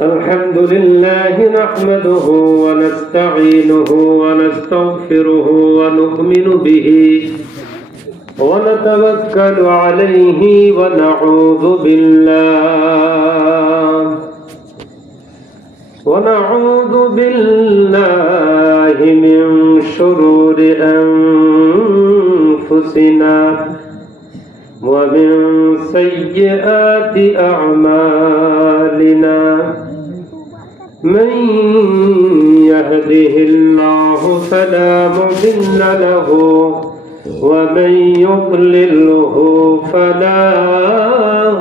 الحمد لله نحمده ونستعينه ونستغفره ونؤمن به ونتوكل عليه ونعوذ بالله من شرور أنفسنا ومن سيئات أعمالنا من يهده الله فلا مضل له ومن يضلله فلا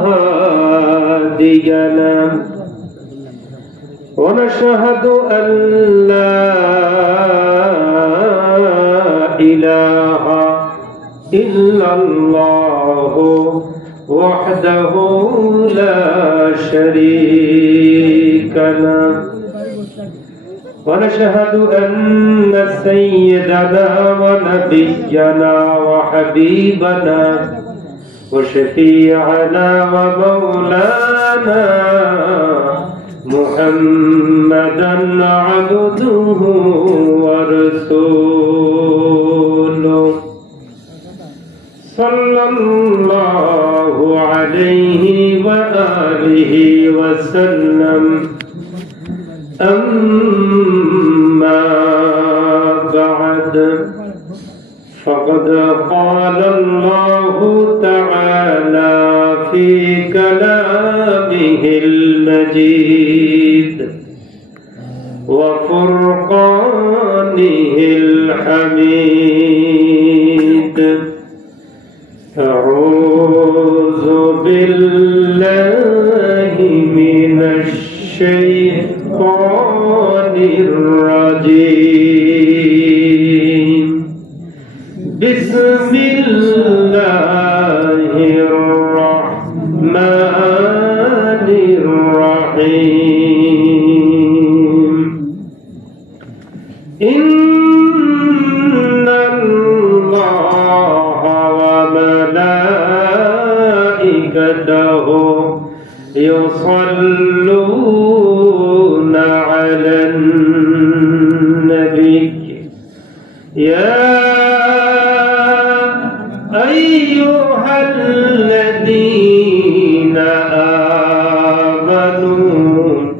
هادي له ونشهد أن لا إله إلا الله وحده لا شريك له ونشهد أن سيدنا ونبينا وحبيبنا وشفيعنا ومولانا محمدا عبده ورسوله صلى الله عليه وآله وسلم أما بعد فقد قال الله تعالى في كلامه المجيد وفرقانه الحميد أعوذ بالله من الشيطان الرجيم بسم الله الرحمن الرحيم إن الله وملائكته يصلون على النبي يا أيها الذين آمنوا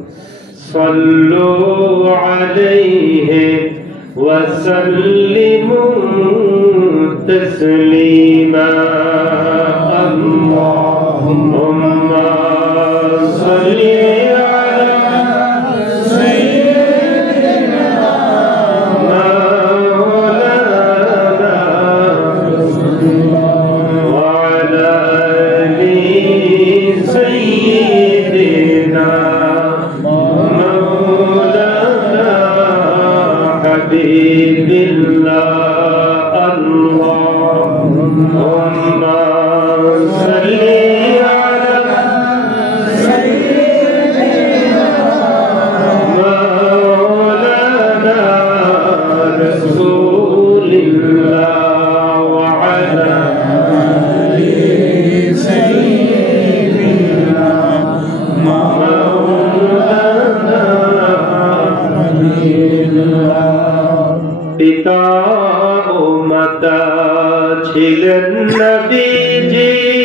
صلوا عليه وسلموا تسليما اللهم صل على سيدنا مولانا وعلى آل سيدنا مولانا حبيب الله اللهم صل على سيدنا مولانا رسول الله وعلى آل سيدنا مولانا حبيب الله পিতা ও মাতা ছিলেন নবীজির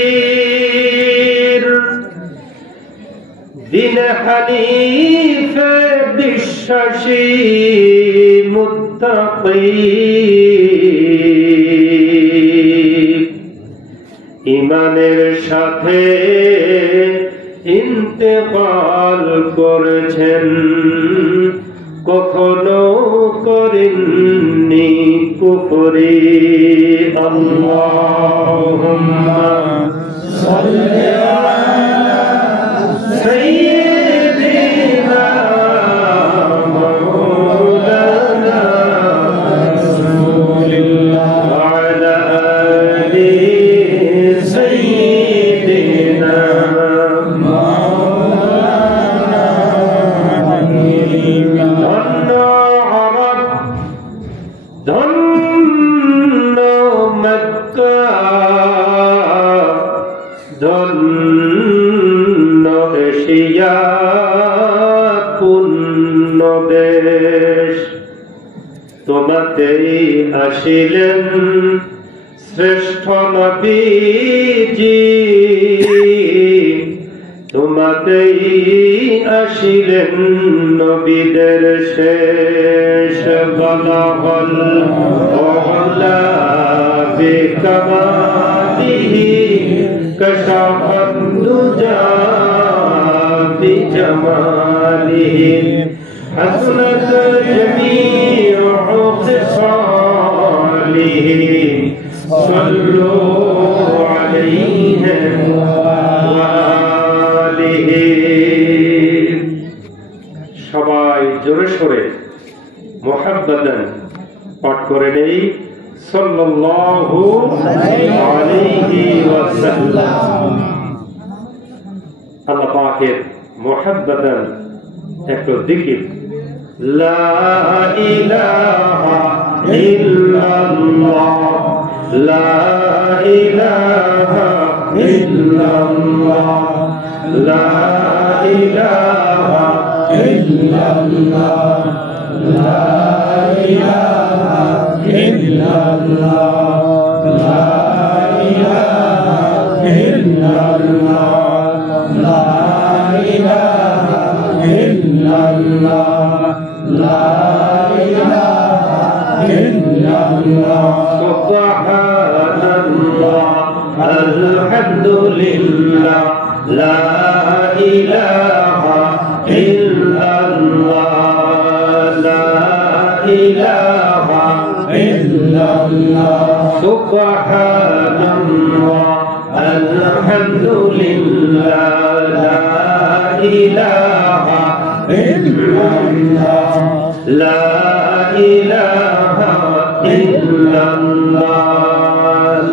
দিন হানিফে বিশ্বাসী মুত্তাকী ঈমানের সাথে ইন্তেকাল করেছেন কখনো করেননি কুফরি আল্লাহুম্মা সাল্লি আলা সাইয়্যিদিনা মাওলানা রাসূলিল্লাহ ওয়া আলা আলি সাইয়্যিদিনা মাওলানা ধন্য মক্কা ধন্য এশিয়া তোমাতেই আসিলেন শ্রেষ্ঠ নবীজি, তোমাতেই আসিলেন নবীদের শেষ। বলাবল ওলা বিকামালিহি কশফাত দুজা বিজামালিহি حسنت جميع خصاله صلوا عليه وآله। সবাই জোরে সোরে মুহাব্বাতান পাঠ করে নেই সাল্লাল্লাহু আলাইহি ওয়াসাল্লাম। আল্লাহ পাকের মুহাব্বাতান একটু জিকির, লা ইলাহা ইল্লাল্লাহ, লা ইলাহা ইল্লাল্লাহ, লা ইলাহা ইল্লাল্লাহ, লা ইলাহা ইল্লাল্লাহ, লা ইলাহা ইল্লাল্লাহ, লা ইলাহা ইল্লাল্লাহ, লা ইলাহা ইল্লাল্লাহ, সুবহানাল্লাহ, আলহামদুলিল্লাহ, লা ইলাহা ইল্লাল্লাহ, লা ইলাহা ইল্লাল্লাহ, সুবহানাল্লাহ, আলহামদুলিল্লাহ, লা ইলাহা ইল্লাল্লাহ, লা ইলাহা ইল্লাল্লাহ,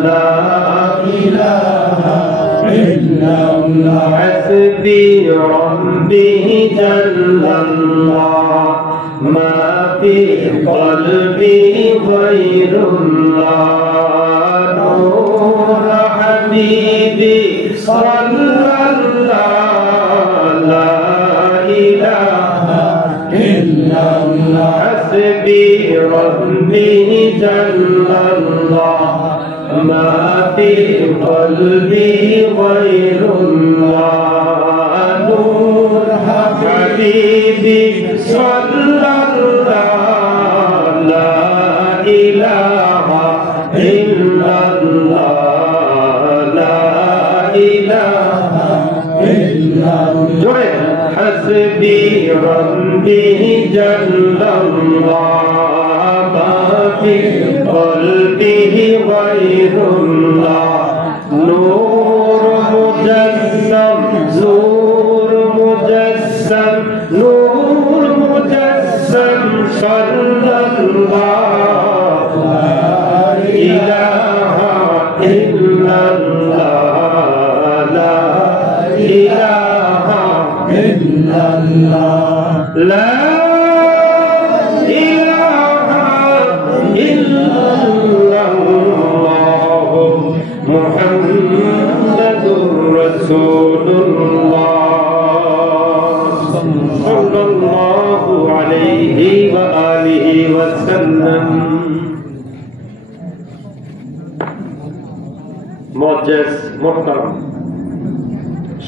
লা ইলাহা ইল্লাল্লাহ, হাসবি রাব্বি জাল্লাল্লাহ, মা ফি কলবি গায়রুল্লাহ, নূর হাবিবি সাল্লাল্লাহ, লা ইলাহা ইল্লাল্লাহ, হাসবি রাব্বি জাল্লাল্লাহ, মা ফি কলবি গায়রুল্লাহ, নূর হাবিবি সাল্লাল্লাহ, লা ইলাহা ইল্লাল্লাহ, লা ইলাহা ইল্লাল্লাহ, জোরে হাসবি রাব্বি জাল্লাল্লাহ, মা ফি কলবি গায়রুল্লাহ, নূর মুজাসসাম, নূর মুজাসসাম, নূর মুজাসসাম, সাল্লাল্লাহ, লা ইলাহা ইল্লাল্লাহ, লা ইলাহা ইল্লাল্লাহ, লা ইলাহা ইল্লাল্লাহ, মুহাম্মাদুর রাসূলুল্লাহ সাল্লাল্লাহু আলাইহি ওয়া আলিহি ওয়াসাল্লাম। মুআজ্জাজ মুহতারাম,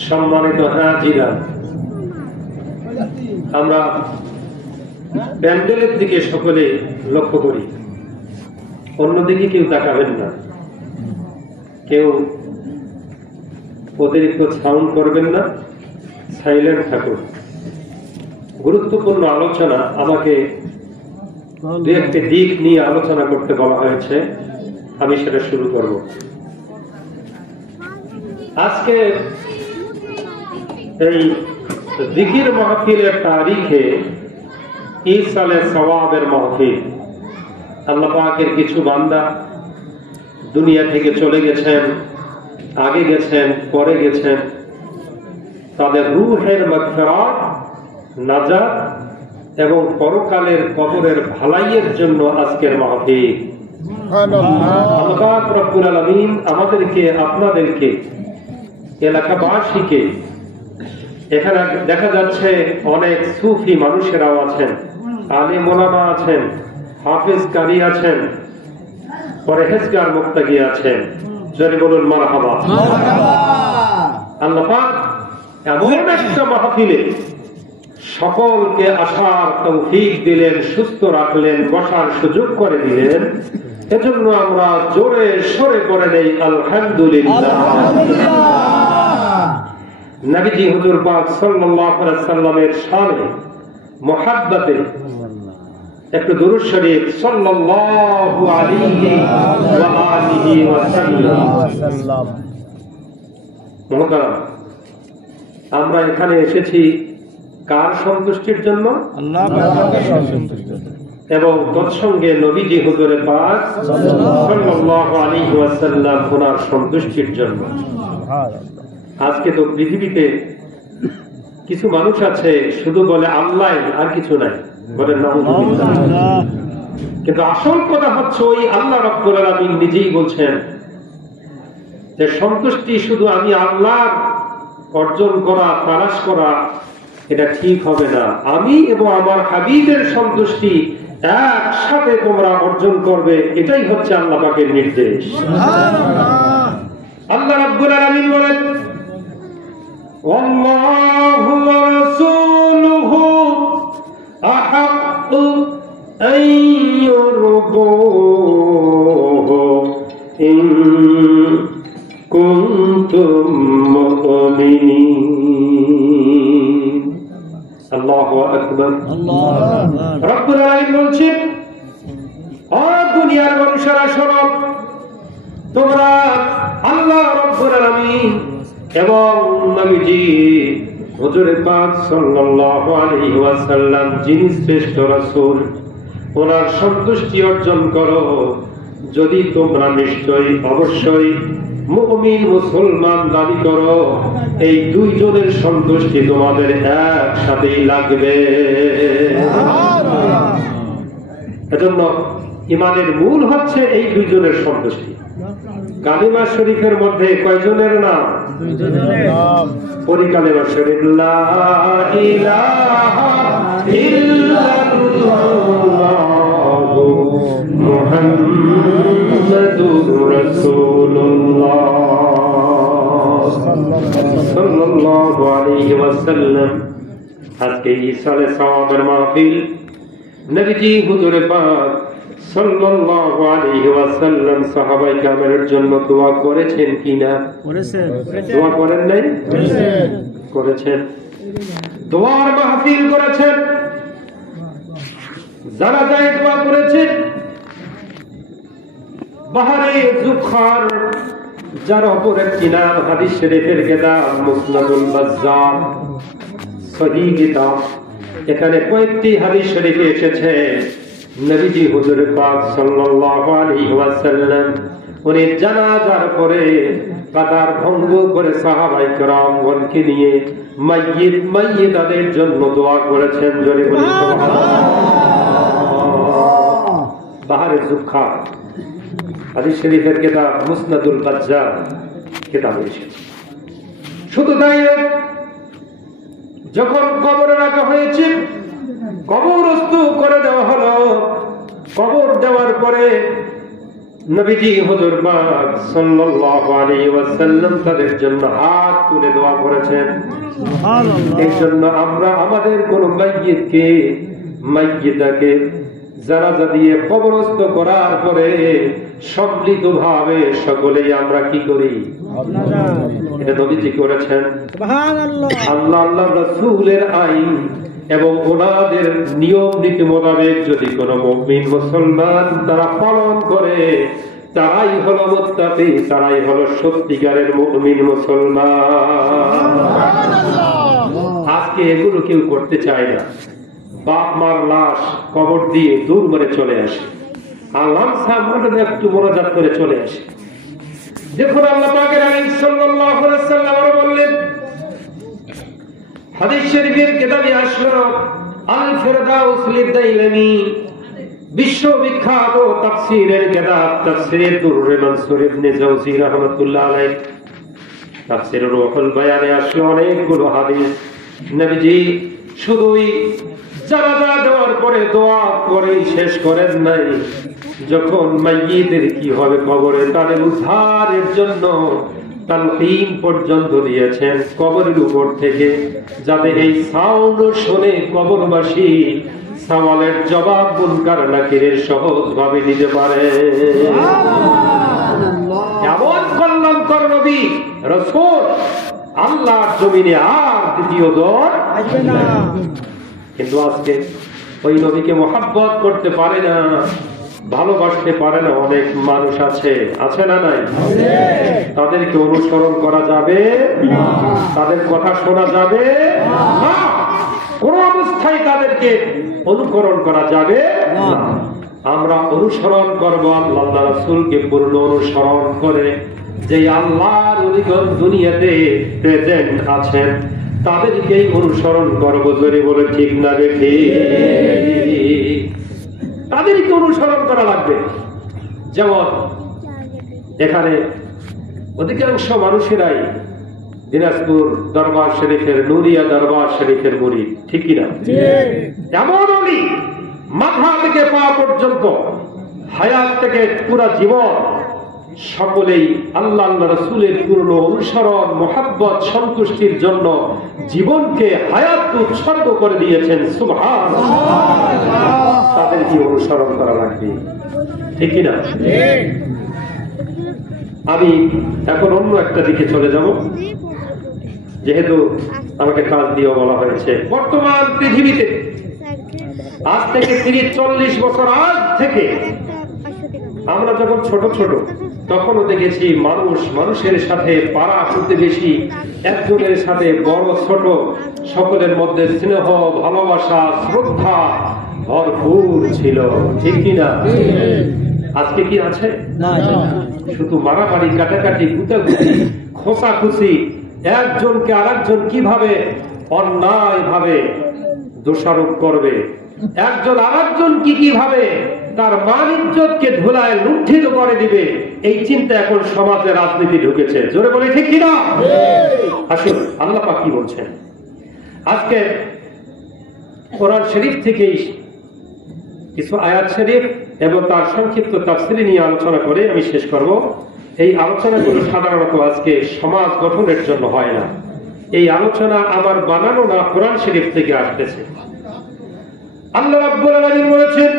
সম্মানিত হাজিরা, আমরা প্যান্ডেলের দিকে সকলে লক্ষ্য করি, অন্যদিকে কেউ তাকাবেন না, কেউ অতিরিক্ত সাউন্ড করবেন না, সাইলেন্ট থাকুন। গুরুত্বপূর্ণ আলোচনা, আমাকে দু একটি দিক নিয়ে আলোচনা করতে বলা হয়েছে, আমি সেটা শুরু করব। আজকে এই জিকির মাহফিলের তারিখে ইসালে সওয়াবের মাহফিল। আল্লাহ পাকের কিছু বান্দা দুনিয়া থেকে চলে গেছেন, আগে গেছেন, পরে গেছেন, তাদের রূহের মাগফিরাত, নাজাত এবং পরকালের কবরের ভালাইয়ের জন্য আজকের মাহফিল। আল্লাহ পাক রব্বুল আলামিন আমাদেরকে, আপনাদেরকে, এলাকাবাসীকে, এখানে দেখা যাচ্ছে অনেক সুফি মানুষেরাও আছেন, আলেম ওলামা আছেন, হাফেজ কারি আছেন, পরহেজগার মুত্তাকি আছেন, জোরে বলুন মারহাবা। আল্লাহ পাক এমন একটা মাহফিলে সকলকে আসার তৌফিক দিলেন, সুস্থ রাখলেন, বসার সুযোগ করে দিলেন। এজন্য আমরা জোরে সরে পড়ে নেই আলহামদুলিল্লাহ। নবীজি হুজুর পাক সাল্লাল্লাহু আলাইহি সাল্লামের শানে মুহাব্বতে একটু দুরূদ শরীফ সাল্লাল্লাহু আলাইহি ওয়া আলিহি ওয়া সাল্লাম। মুহতারাম, আমরা এখানে এসেছি কার সন্তুষ্টির জন্য? আল্লাহ পাকের সন্তুষ্টির জন্য এবং তৎসঙ্গে নবীজি হুজুরে পাক সাল্লাল্লাহু আলাইহি ওয়াসাল্লাম ওনার সন্তুষ্টির জন্য। আজকে তো পৃথিবীতে কিছু মানুষ আছে শুধু বলে আল্লাহ আর কিছু নাই, বলে নাউযুবিল্লাহ। কিন্তু আসল কথা হচ্ছে ওই আল্লাহ রাব্বুল আলামিন নিজেই বলছেন যে সন্তুষ্টি শুধু আমি আল্লাহর অর্জন করা, তালাশ করা এটা ঠিক হবে না। আমি এবং আমার হাবিবের সন্তুষ্টি একসাথে তোমরা অর্জন করবে, এটাই হচ্ছে আল্লাহ পাকের নির্দেশ। আল্লাহ রাব্বুল আলামিন বলেন, ওয়াল্লাহু ওয়া রাসূলুহু আহাক্কু আন ইউরদুহু ইন কুনতুম মুমিনিন। আল্লাহু আকবার। রব্বুল আলামিন বলছেন, ও দুনিয়ার মানুষেরা শোনো, তোমরা আল্লাহ রব্বুল আলামিন এবং নবীজি হুজুর পাক সাল্লাল্লাহু আলাইহি ওয়াসাল্লাম যিনি শ্রেষ্ঠ রাসূল, ওনার সন্তুষ্টি অর্জন করো যদি তোমরা নিশ্চয়ই অবশ্যই মুমিন মুসলমান দাবি করো। এই দুইজনের সন্তুষ্টি তোমাদের একসাথেই লাগবে। এজন্য ইমানের মূল হচ্ছে এই দুইজনের সন্তুষ্টি। কালিমা শরীফের মধ্যে কয়জনের নাম? পরিকালিমা শরীফ লা ইলাহা ইল্লাল্লাহু মুহাম্মাদুর রাসূলুল্লাহ সাল্লাল্লাহু আলাইহি ওয়াসাল্লাম। আজকে ইসালে সওয়াবের মাহফিল, নবীজি হুজুর পাক সাল্লাল্লাহু আলাইহি ওয়াসাল্লাম সাহাবায়ে কেরামের জন্য দোয়া করেছেন কিনা? করেছেন। দোয়া করেন নাই? করেছেন। করেছেন। দোয়ার মাহফিল করেছেন, যারা যায় দোয়া করেছেন। বাহারে জুখার যার অপর একটি নাম, হাদিস শরীফের কিতাব মুসনাদুল বাজ্জার, সহিহ কিতাব। এখানে কয়েকটি হাদিস শরীফে এসেছে নবীজি হুজুর পাক সাল্লাল্লাহু আলাইহি ওয়াসাল্লাম উনি জানাজার পরে কাতার ভঙ্গ করে সাহাবায়ে কেরামগণকে নিয়ে মাইয়িতাদের জন্য দোয়া করেছেন। জোরে বলুন সুবহানাল্লাহ। বাহারে জুখার হাদিস শরীফের কিতাব মুসনাদুল বাজ্জার কিতাবে এসেছে। শুধু তাই নয়, যখন কবরে রাখা হয়েছে, কবরস্থ করে দেওয়া হলো, কবর দেওয়ার পরে নবীজি হুজুর পাক সাল্লাল্লাহু আলাইহি ওয়াসাল্লাম তাদের জন্য হাত তুলে দোয়া করেছেন। সুবহানাল্লাহ। এই জন্য আমরা আমাদের কোন মাইয়িতাকে জানাজা দিয়ে কবরস্থ করার পরে সম্মিলিতভাবে সকলেই আমরা কি করি? এটা নবীজি করেছেন। সুবহানাল্লাহ। আল্লাহ আল্লাহ রাসূলের আইন এবং ওনাদের নিয়ম নীতি মোতাবেক যদি কোনো মুমিন মুসলমান তারা পালন করে, তারাই হলো মুত্তাকি, তারাই হলো সত্যিকারের মুমিন মুসলমান। আজকে এগুলো কেউ করতে চায় না। বাপ মার লাশ কবর দিয়ে দূর করে চলে আসে, আল্লাহ সামনে একটু মোনাজাত করে চলে আসে। দেখুন আল্লাহ পাকের আইন সাল্লাল্লাহু আলাইহি ওয়াসাল্লাম বললেন, হাদিস শরীফের কিতাবে আসলো, আল ফিরদাউস লিদাইলানি, বিশ্ববিখ্যাত তাফসীরের কিতাব তাফসীরে দুররে মানসুর ইবনে জাওজি রাহমাতুল্লাহ আলাইহি তাফসীরে রূহুল বায়ানে আসলো অনেকগুলো হাদিস। নবীজি শুধুই জানাজা দেওয়ার পরে দোয়া করে শেষ করেন নাই, যখন মাইয়িতের কি হবে কবরে তাদের উদ্ধারের জন্য তালকিন পর্যন্ত দিয়েছেন কবরের উপর থেকে, যাতে এই সাউন্ড শুনে কবরবাসী সওয়ালের জবাব মুনকার নাকিরের সহজভাবে দিতে পারে। এমন কল্যাণকর নবী রাসূল আল্লাহর জমিনে আর দ্বিতীয় দল আসবে না। কিন্তু আজকে ওই নবীকে মহব্বত করতে পারে না, ভালোবাসতে পারে না অনেক মানুষ আছে, আছে না নাই? তাদেরকে অনুসরণ করা যাবে না, তাদের কথা শোনা যাবে না, কোন অবস্থায় তাদেরকে অনুকরণ করা যাবে না। আমরা অনুসরণ করব আল্লাহ রাসূলকে পূর্ণ অনুসরণ করে, যে আল্লাহর অলিগণ দুনিয়াতে প্রেজেন্ট আছেন তাদেরকেই অনুসরণ করব। জোরে বলে ঠিক না দেখি? তাদেরকে অনুসরণ করা লাগবে। যেমন এখানে অধিকাংশ মানুষেরাই দিনাজপুর দরবার শরীফের, নুরিয়া দরবার শরীফের মুরিদ, ঠিক কিনা? এমন অলি মাথা থেকে পা পর্যন্ত, হায়াত থেকে পুরা জীবন সকলেই আল্লাহ রাসূলের পূর্ণ অনুসরণ, মুহাব্বত, সন্তুষ্টির জন্য জীবনকে হায়াত উৎসর্গ করে দিয়েছেন। সুবহানাল্লাহ। তাদেরকে অনুসরণ করা লাগবে, ঠিক কিনা? আমি এখন অন্য একটা দিকে চলে যাব, যেহেতু আমাকে কাজ দিয়ে বলা হয়েছে। বর্তমান পৃথিবীতে আজ থেকে 30-40 বছর আগ থেকে আমরা যখন ছোট ছোট তখনও দেখেছি মানুষের সাথে পাড়া প্রতিবেশী একজনের সাথে বড় ছোট সকলের মধ্যে স্নেহ, ভালোবাসা, শ্রদ্ধা ভরপুর ছিল, ঠিক কিনা? আজকে কি আছে? শুধু মারামারি, কাটাকাটি, গুতাগুতি, খোঁচাখুচি, একজনকে আরেকজন কিভাবে অন্যায় ভাবে দোষারোপ করবে, একজন আরেকজন কিভাবে তার মান ইজ্জতকে ধুলায় লুণ্ঠিত করে দিবে, এই চিন্তা এখন সমাজে রাজনীতি ঢুকেছে। জোরে বলে ঠিক কিনা? আসুন আল্লাহ পাক কি বলছেন আজকে কোরআন শরীফ থেকেই কিছু আয়াত শরীফ এবং তার সংক্ষিপ্ত তাফসীর নিয়ে আলোচনা করে আমি শেষ করব। এই আলোচনাগুলো সাধারণত আজকে সমাজ গঠনের জন্য হয় না, এই আলোচনা আমার বানানো না, কোরআন শরীফ থেকে আসতেছে। আল্লাহ রাব্বুল আলামিন বলেছেন,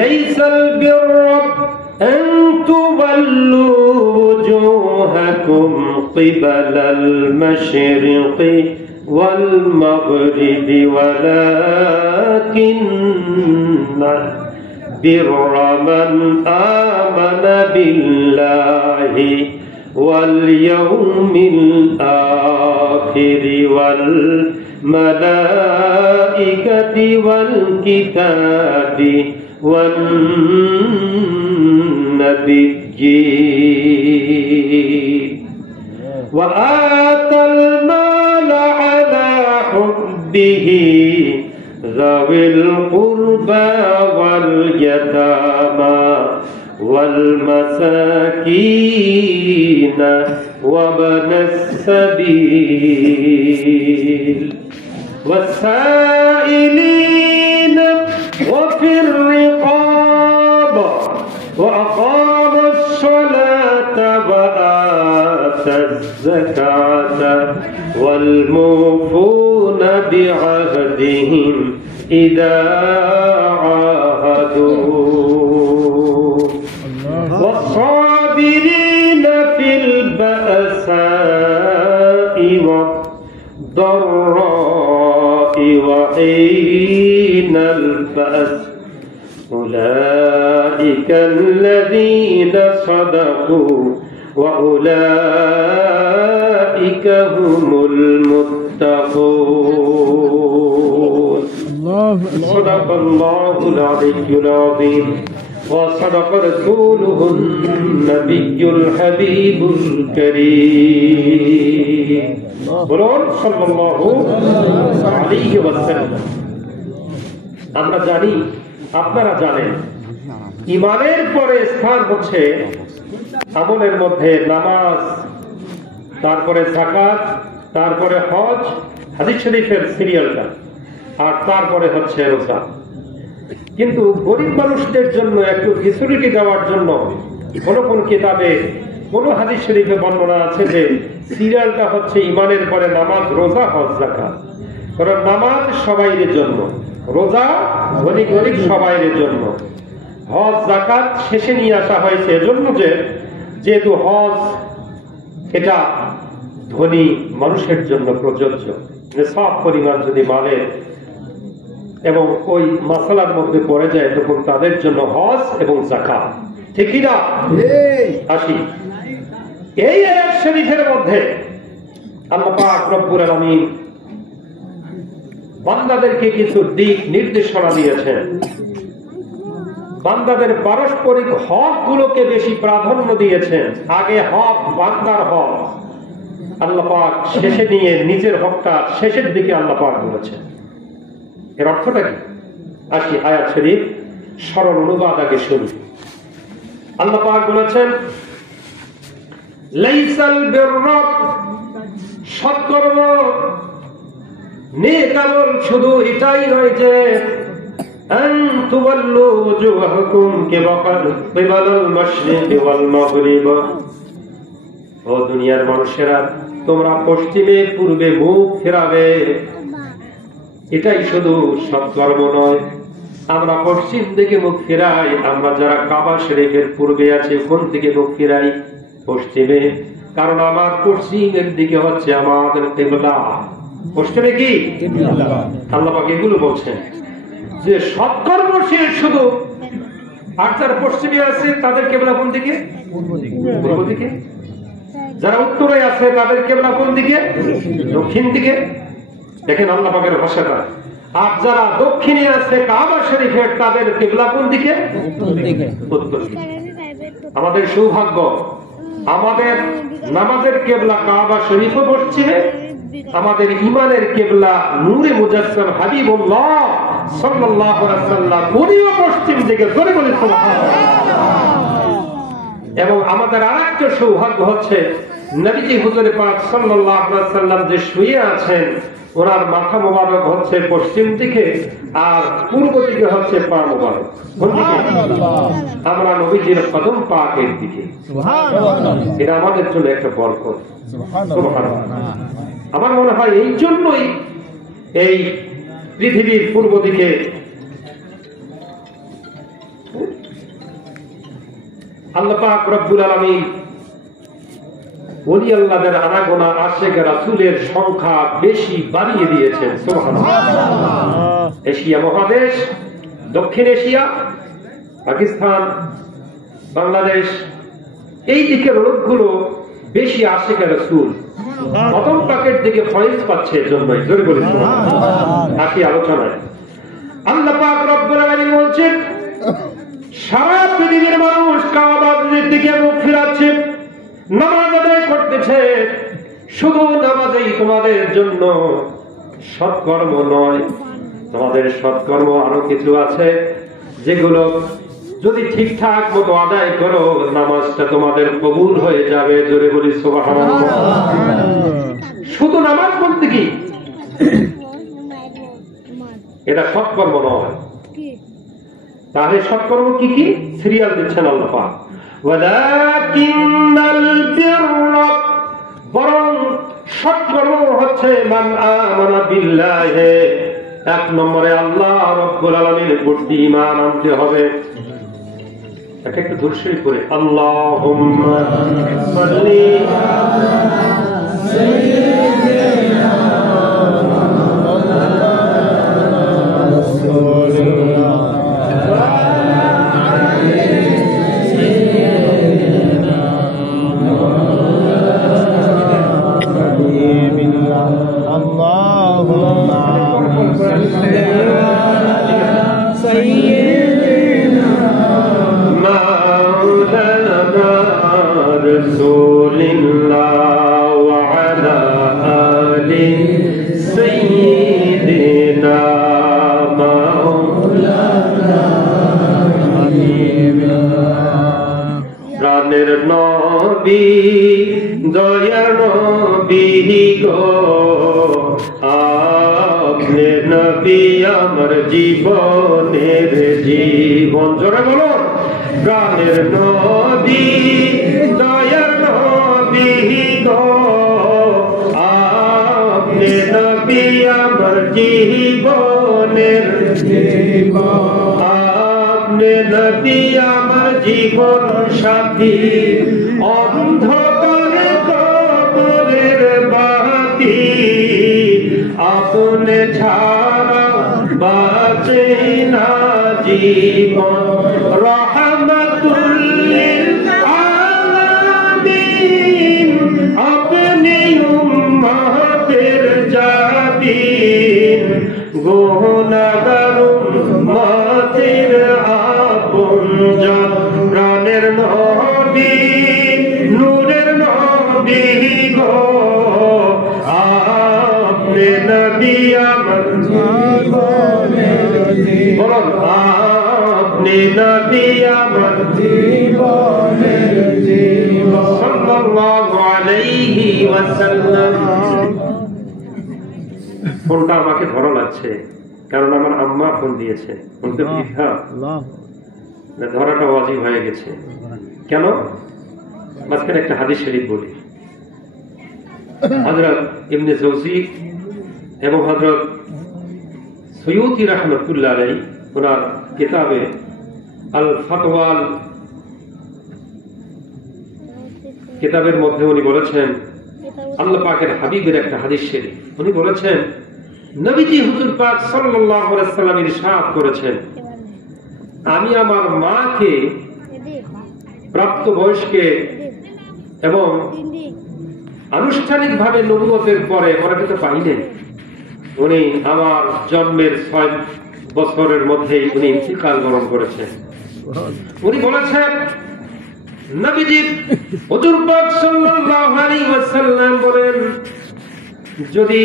লাইসাল বিররা আন তুওয়াল্লু ওয়াজুহাকুম কিবালাল মাশরিকি ওয়াল মাগরিবি ওয়ালাকিন্না বিররা মান আমানা বিল্লাহি ওয়াল ইয়াউমিল আখিরি ওয়াল মালাইকাতি ওয়াল কিতাবি ওয়ান নাবিয়্যিন ওয়া আতাল মালা আলা হুব্বিহি যাওয়িল কুরবা ওয়াল ইয়াতামা ওয়াল মাসাকিন ওয়া ইবনাস সাবিল والسائلين وفي الرقاب وأقام الصلاة وآتى الزكاة والموفون بعهدهم إذا عاهدوا والصابرين في البأساء والضراء وحين البأس أولئك الذين صدقوا وأولئك هم المتقون. صدق الله العلي العظيم وصدق رسوله النبي الحبيب الكريم. সাল্লাল্লাহু আলাইহি ওয়াসাল্লাম। আমরা জানি, আপনারা জানেন, ঈমানের পরে স্থান হচ্ছে আমলের মধ্যে নামাজ, তারপরে যাকাত, তারপরে হজ, হাদিস শরীফের সিরিয়ালটা, আর তারপরে হচ্ছে রোজা। কিন্তু গরিব মানুষদের জন্য একটু ফেসিলিটি দেওয়ার জন্য কোন কোন কিতাবে, কোন হাদিস শরীফে বর্ণনা আছে যে সিরিয়ালটা হচ্ছে ইমানের পরে নামাজ, রোজা, হজ, যাকাত। কারণ নামাজ সবাইয়ের জন্য, রোজা ধনী গরিব সবাইয়ের জন্য, হজ যাকাত শেষে নিয়ে আসা হয়েছে এজন্য যে যেহেতু হজ এটা ধনী মানুষের জন্য প্রযোজ্য, সব পরিমাণ যদি মালে এবং ওই মাসালার মধ্যে পড়ে যায় তখন তাদের জন্য হজ এবং যাকাত, ঠিক কি না? আসি এই আয়াত শরীফের মধ্যে আল্লাহ পাক রব্বুল আলামিন বান্দাদেরকে কিছু দিক নির্দেশনা দিয়েছেন। বান্দাদের পারস্পরিক হক গুলোকে বেশি প্রাধান্য দিয়েছেন। আগে হক বান্দার হক আল্লাহ পাক শেষে নিয়ে নিজের হকটা শেষের দিকে আল্লাহ পাক বলেছেন। এর অর্থটা কি? আসি আয়াত শরীফ সরল অনুবাদ আগে শুনি। আল্লাহ পাক বলেছেন, লাইসাল বিররা, সৎকর্ম নেক আমল শুধু এটাই নয় যে আন তুওয়াল্লু ওয়াজুহাকুম কিবালাল মাশরিকি ওয়াল মাগরিব, ও দুনিয়ার মানুষেরা তোমরা পশ্চিমে পূর্বে মুখ ফেরাবে, এটাই শুধু সৎকর্ম নয়। আমরা পশ্চিম দিকে মুখ ফেরাই, আমরা যারা কাবা শরীফের পূর্বে আছে কোন দিকে মুখ ফেরাই? পশ্চিমে, কারণ আমার পশ্চিমের দিকে হচ্ছে আমাদের কিবলা। পশ্চিমে কি আল্লাহ পাক এগুলো বলছেন যে সৎকর্ম সে শুধু, আর যারা পশ্চিমে আছে তাদের কিবলা কোন দিকে? পূর্ব দিকে। যারা উত্তরে আছে তাদের কিবলা কোন দিকে? দক্ষিণ দিকে। দেখেন আল্লাহ পাকের ভাষাটা। আর যারা দক্ষিণে আছে কাবা শরীফের তাদের কিবলা কোন দিকে? উত্তর দিকে। আমাদের সৌভাগ্য, আমাদের নামাজের কিবলা কাবা শরীফ পশ্চিমে, আমাদের ইমানের কিবলা নূরে মুজাসসাম হাবিবুল্লাহ সাল্লাল্লাহু আলাইহি ওয়াসাল্লাম উনিও পশ্চিম দিকে। জোরে বলি সুবহানাল্লাহ। এবং আমাদের আরেকটা সৌভাগ্য হচ্ছে নবীজি হুজুর পাক সাল্লাল্লাহু আলাইহি ওয়াসাল্লাম যে শুয়ে আছেন ওনার মাথা মোবারক হচ্ছে পশ্চিম দিকে আর পূর্ব দিকে হচ্ছে পা মোবারক। আমরা নবীজির কদম পাকের দিকে। এটা আমাদের জন্য একটা বরকত। আমার মনে হয় এই জন্যই এই পৃথিবীর পূর্ব দিকে আল্লাহ পাক রব্বুল আলামিন ওলি আল্লাহদের আনাগোনা আশিক রাসূলের সংখ্যা বেশি বাড়িয়ে দিয়েছেন। সুবহানাল্লাহ। এশিয়া মহাদেশ, দক্ষিণ এশিয়া, পাকিস্তান, বাংলাদেশ, এই দিকের লোকগুলো বেশি আশিক রাসূল কদম পাকের দিকে ফয়েজ পাচ্ছে জন্যই। জোরে বলি সুবহানাল্লাহ। আসি আলোচনায়। আল্লাহ পাক রব্বুল আলামিন বলছেন, সারা পৃথিবীর মানুষ কাবার দিকে মুখ ফিরাচ্ছে, নামাজ আদায় করতেছে। শুধু নামাজেই তোমাদের জন্য সৎকর্ম নয়, তোমাদের সৎকর্ম আরো কিছু আছে যেগুলো যদি ঠিকঠাক মতো আদায় করো নামাজটা তোমাদের কবুল হয়ে যাবে। জোরে বলি সুবহানাল্লাহ। শুধু নামাজ বলতে কি এটা সৎকর্ম নয়। তাহলে সৎকর্ম কি কি? সিরিয়াল দিচ্ছেন আল্লাহ পাক। ওয়ালাকিন্নাল বিররা, বরং সৎকর্ম হচ্ছে মান আমানা বিল্লাহি, এক নম্বরে আল্লাহ রাব্বুল আলামিনের প্রতি ঈমান আনতে হবে। এক একটা দুরূদ করে আল্লাহুম্মা সাল্লি আলা সাইয়্যিদিনা নবী দয়ার নবী গো আপনি নবী আমার জীবনের জীবন। জোরে বলো, প্রাণের নবী দয়ার নবী গো আপনি নবী আমার জীবনের জীবন। আপনি নবী আমার জীবন সাথী অন্ধকার কবরের বাতি আপনি ছাড়া বাঁচে না জীবন। রহমতুল লিল আলামিন আপনি উম্মতের জাবিন গুনাহগার উম্মতের আপনজন। প্রাণের নবী নূরের নবী গো আপনি নবী আমার জীবনের জীবন। আপনি নবী আমার জীবনের জীবন সাল্লাল্লাহু আলাইহি ওয়াসাল্লাম। ফোনটা আমাকে ধরা লাগছে কারণ আমার আম্মা ফোন দিয়েছে। ফোনটা বৃথা, ধরাটা ওয়াজিব হয়ে গেছে। কেন? মাঝখানে একটা হাদিস শরীফ বলি। হযরত ইবনে জৌজি এবং হযরত সৈয়দি রাহমাতুল্লাহ আলাইহি ওনার কিতাবে আল ফাতওয়াল কিতাবের মধ্যে উনি বলেছেন, আল্লাহ পাকের হাবিবের একটা হাদিস শরীফ, উনি বলেছেন নবীজি হুজুর পাক সাল্লাল্লাহু আলাইহি ওয়াসাল্লাম ইরশাদ করেছেন, আমি আমার মাকে প্রাপ্তবয়স্কে এবং আনুষ্ঠানিকভাবে নবুয়তের পরে ওরা কিন্তু পাইনি। উনি আমার জন্মের 6 বছরের মধ্যেই উনি ইন্তিকাল বরণ করেছেন। উনি বলেছেন নবীজি হুজুর পাক সাল্লাল্লাহু আলাইহি ওয়াসাল্লাম বলেন, যদি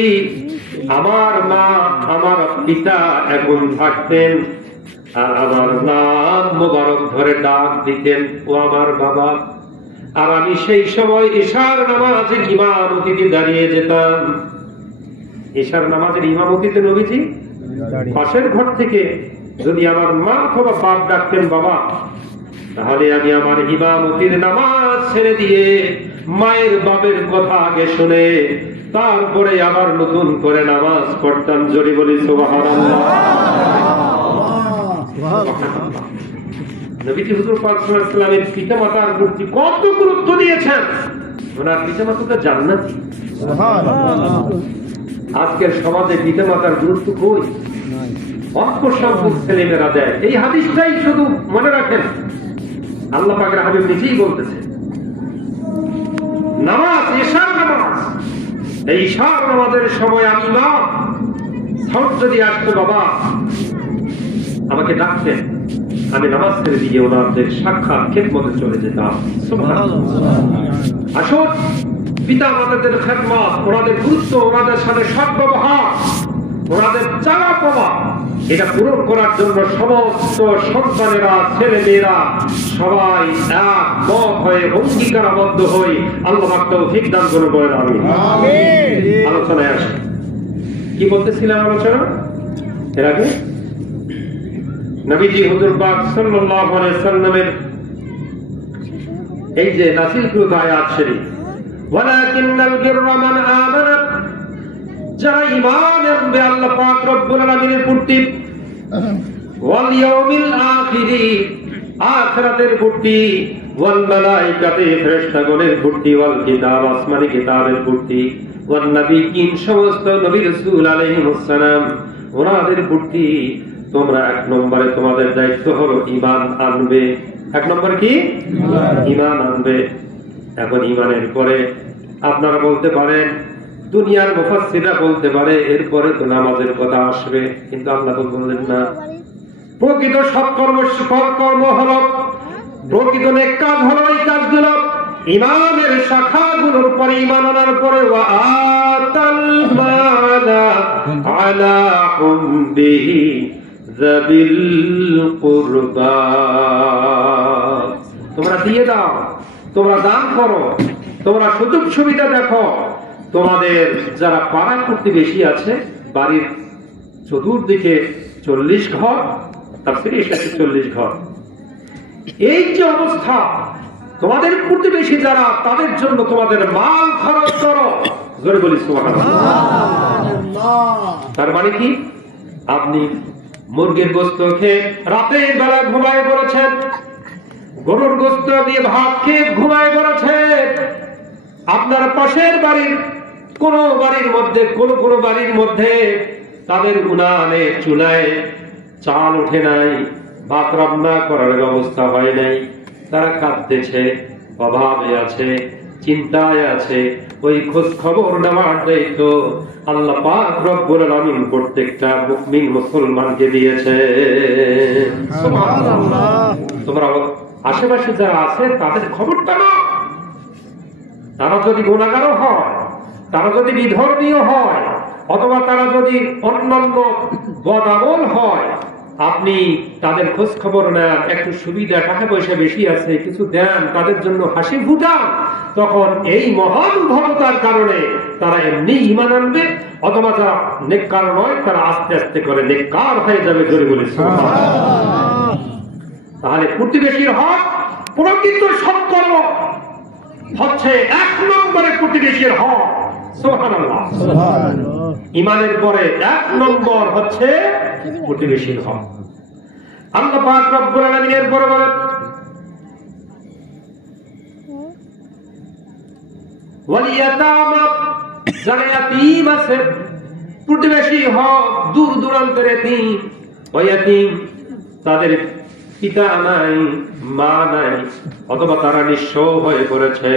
আমার মা আমার পিতা এখন থাকতেন আর আমার নাম মোবারক ধরে ডাক দিতেন ও আমার বাবা, আর আমি সেই সময় ইশার নামাজের ইমামতিতে দাঁড়িয়ে যেতাম। ইশার নামাজের ইমামতিতে নবীজি পাশের ঘর থেকে যদি আমার মা অথবা বাপ ডাকতেন বাবা, তাহলে আমি আমার ইমামতির নামাজ ছেড়ে দিয়ে মায়ের বাপের কথা আগে শুনে তারপরে আবার নতুন করে নামাজ পড়তাম। জোরে বলি সুবহানাল্লাহ। নবীজি হুজুর পাক সাল্লাল্লাহু আলাইহি ওয়াসাল্লামের পিতামাতার প্রতি কত গুরুত্ব দিয়েছেন। ওনার পিতামাতা জান্নাতি। সুবহানাল্লাহ। আজকের সমাজে পিতামাতার গুরুত্ব কই? অল্প সংখ্যক ছেলেমেয়েরা দেয়। এই হাদিসটাই শুধু মনে রাখেন, আল্লাহ পাকের হাবিব নিজেই বলতেছে নামাজ ইশার নামাজ, এই ইশার নামাজের সময় আমি মা সাউন্ড যদি আসতো বাবা আমাকে ডাকতেন, আমি নামাজ ছেড়ে দিয়ে ওনাদের সাক্ষাৎ খেদমতে চলে যেতাম। আসুন পিতা মাতাদের খেদমত, ওনাদের গুরুত্ব, ওনাদের সাথে সদ্ব্যবহার, ওনাদের চাওয়া পাওয়া এটা পূরণ করার জন্য সমস্ত সন্তানেরা ছেলে মেয়েরা সবাই এক মত হয়ে অঙ্গীকারাবদ্ধ হই। আল্লাহ পাক তৌফিক দান করুন বলেন আমিন। আলোচনায় আসি। কি বলতেছিলাম আলোচনা এর আগে? নবীজি হুজুর পাক সাল্লাল্লাহু আলাইহি ওয়াসাল্লামের এই যে নাযিলকৃত আয়াত শরীফ, ওয়ালাকিন্নাল বিররা মান আমানা, যারা ঈমান আনবে আল্লাহ পাক রব্বুল আলামিনের প্রতি, ওয়াল ইয়াউমিল আখিরি, আখিরাতের প্রতি, ওয়াল মালাইকাতি, ফেরেশতাগণের প্রতি, ওয়াল কিতাব, আসমানি কিতাবের প্রতি, ওয়ান নবিয়্যিন, সমস্ত নবী রাসূল আলাইহিস সালাম ওনাদের প্রতি তোমরা 1 নম্বরে তোমাদের দায়িত্ব হলো ঈমান আনবে। 1 নম্বর কি? ঈমান আনবে। এখন ঈমানের পরে আপনারা বলতে পারেন, দুনিয়ার মুফাসসিররা বলতে পারে এরপরে তো নামাজের কথা আসবে, কিন্তু আল্লাহ বললেন না। প্রকৃত সৎকর্ম হলো, প্রকৃত নেক কাজ হলো এই কাজগুলো ঈমানের শাখাগুলোর পরে ঈমান আনার পরে ওয়া আতাল মালা আলা হুব্বিহি যাবিল কুরবা, তোমরা দিয়ে দাও তোমরা দান করো, তোমরা সুযোগ সুবিধা দেখো। তোমাদের যারা পাড়া প্রতিবেশী আছে, বাড়ির চতুর্দিকে 40 ঘর, তাফসীরে এসেছে 40 ঘর, এই যে অবস্থা, তোমাদের প্রতিবেশী যারা, তাদের জন্য তোমাদের মাল খরচ করো। জোরে বলি সুবহানাল্লাহ। তার মানে কি? আপনি মুরগির গোশত খেয়ে রাতের বেলা ঘুমায় পড়েছেন, গরুর গোশত দিয়ে ভাত খেয়ে ঘুমায় পড়েছেন, আপনার পাশের বাড়ির কোন বাড়ির মধ্যে তাদের উনানে চুলায় চাল ওঠে নাই, ভাত রান্না করার ব্যবস্থা হয় নাই, তারা কাঁদতেছে, অভাবে আছে, চিন্তায় আছে। ওই খোঁজ খবর নেওয়ার দায়িত্ব আল্লাহ পাক রব্বুল আলামিন প্রত্যেকটা মুমিন মুসলমানকে দিয়েছে। সুবহানাল্লাহ। তোমরা আশেপাশে যারা আছে তাদের খবরটা নাও। তারা যদি গুনাহগার হয়, তারা যদি বিধর্মীয় হয়, অথবা তারা যদি অন্যান্য বদামল হয়, আপনি তাদের খোঁজ খবর নেন, একটু সুবিধা, টাকা পয়সা বেশি আছে, কিছু দেন, তাদের জন্য হাসি ফুটান। তখন এই মহানুভবতার কারণে তারা এমনি ঈমান আনবে, অথবা যারা নেককার নয় তারা আস্তে আস্তে করে নেককার হয়ে যাবে। জোরে বলি সুবহানাল্লাহ। তাহলে প্রতিবেশীর হক, প্রকৃত সৎকর্ম হচ্ছে 1 নম্বরে প্রতিবেশীর হক। সুবহানাল্লাহ। ঈমানের পরে 1 নম্বর হচ্ছে প্রতিবেশীর হক। আল্লাহ পাক রব্বুল আলামিন এর পরে বলেন, ওয়াল ইয়াতামা, যারা ইয়াতীম আছে, প্রতিবেশী হক, দূর দূরান্তের ইয়াতীম, ওই ইয়াতীম তাদের পিতা নাই, মা নাই, অথবা তারা নিঃস্ব হয়ে পড়েছে,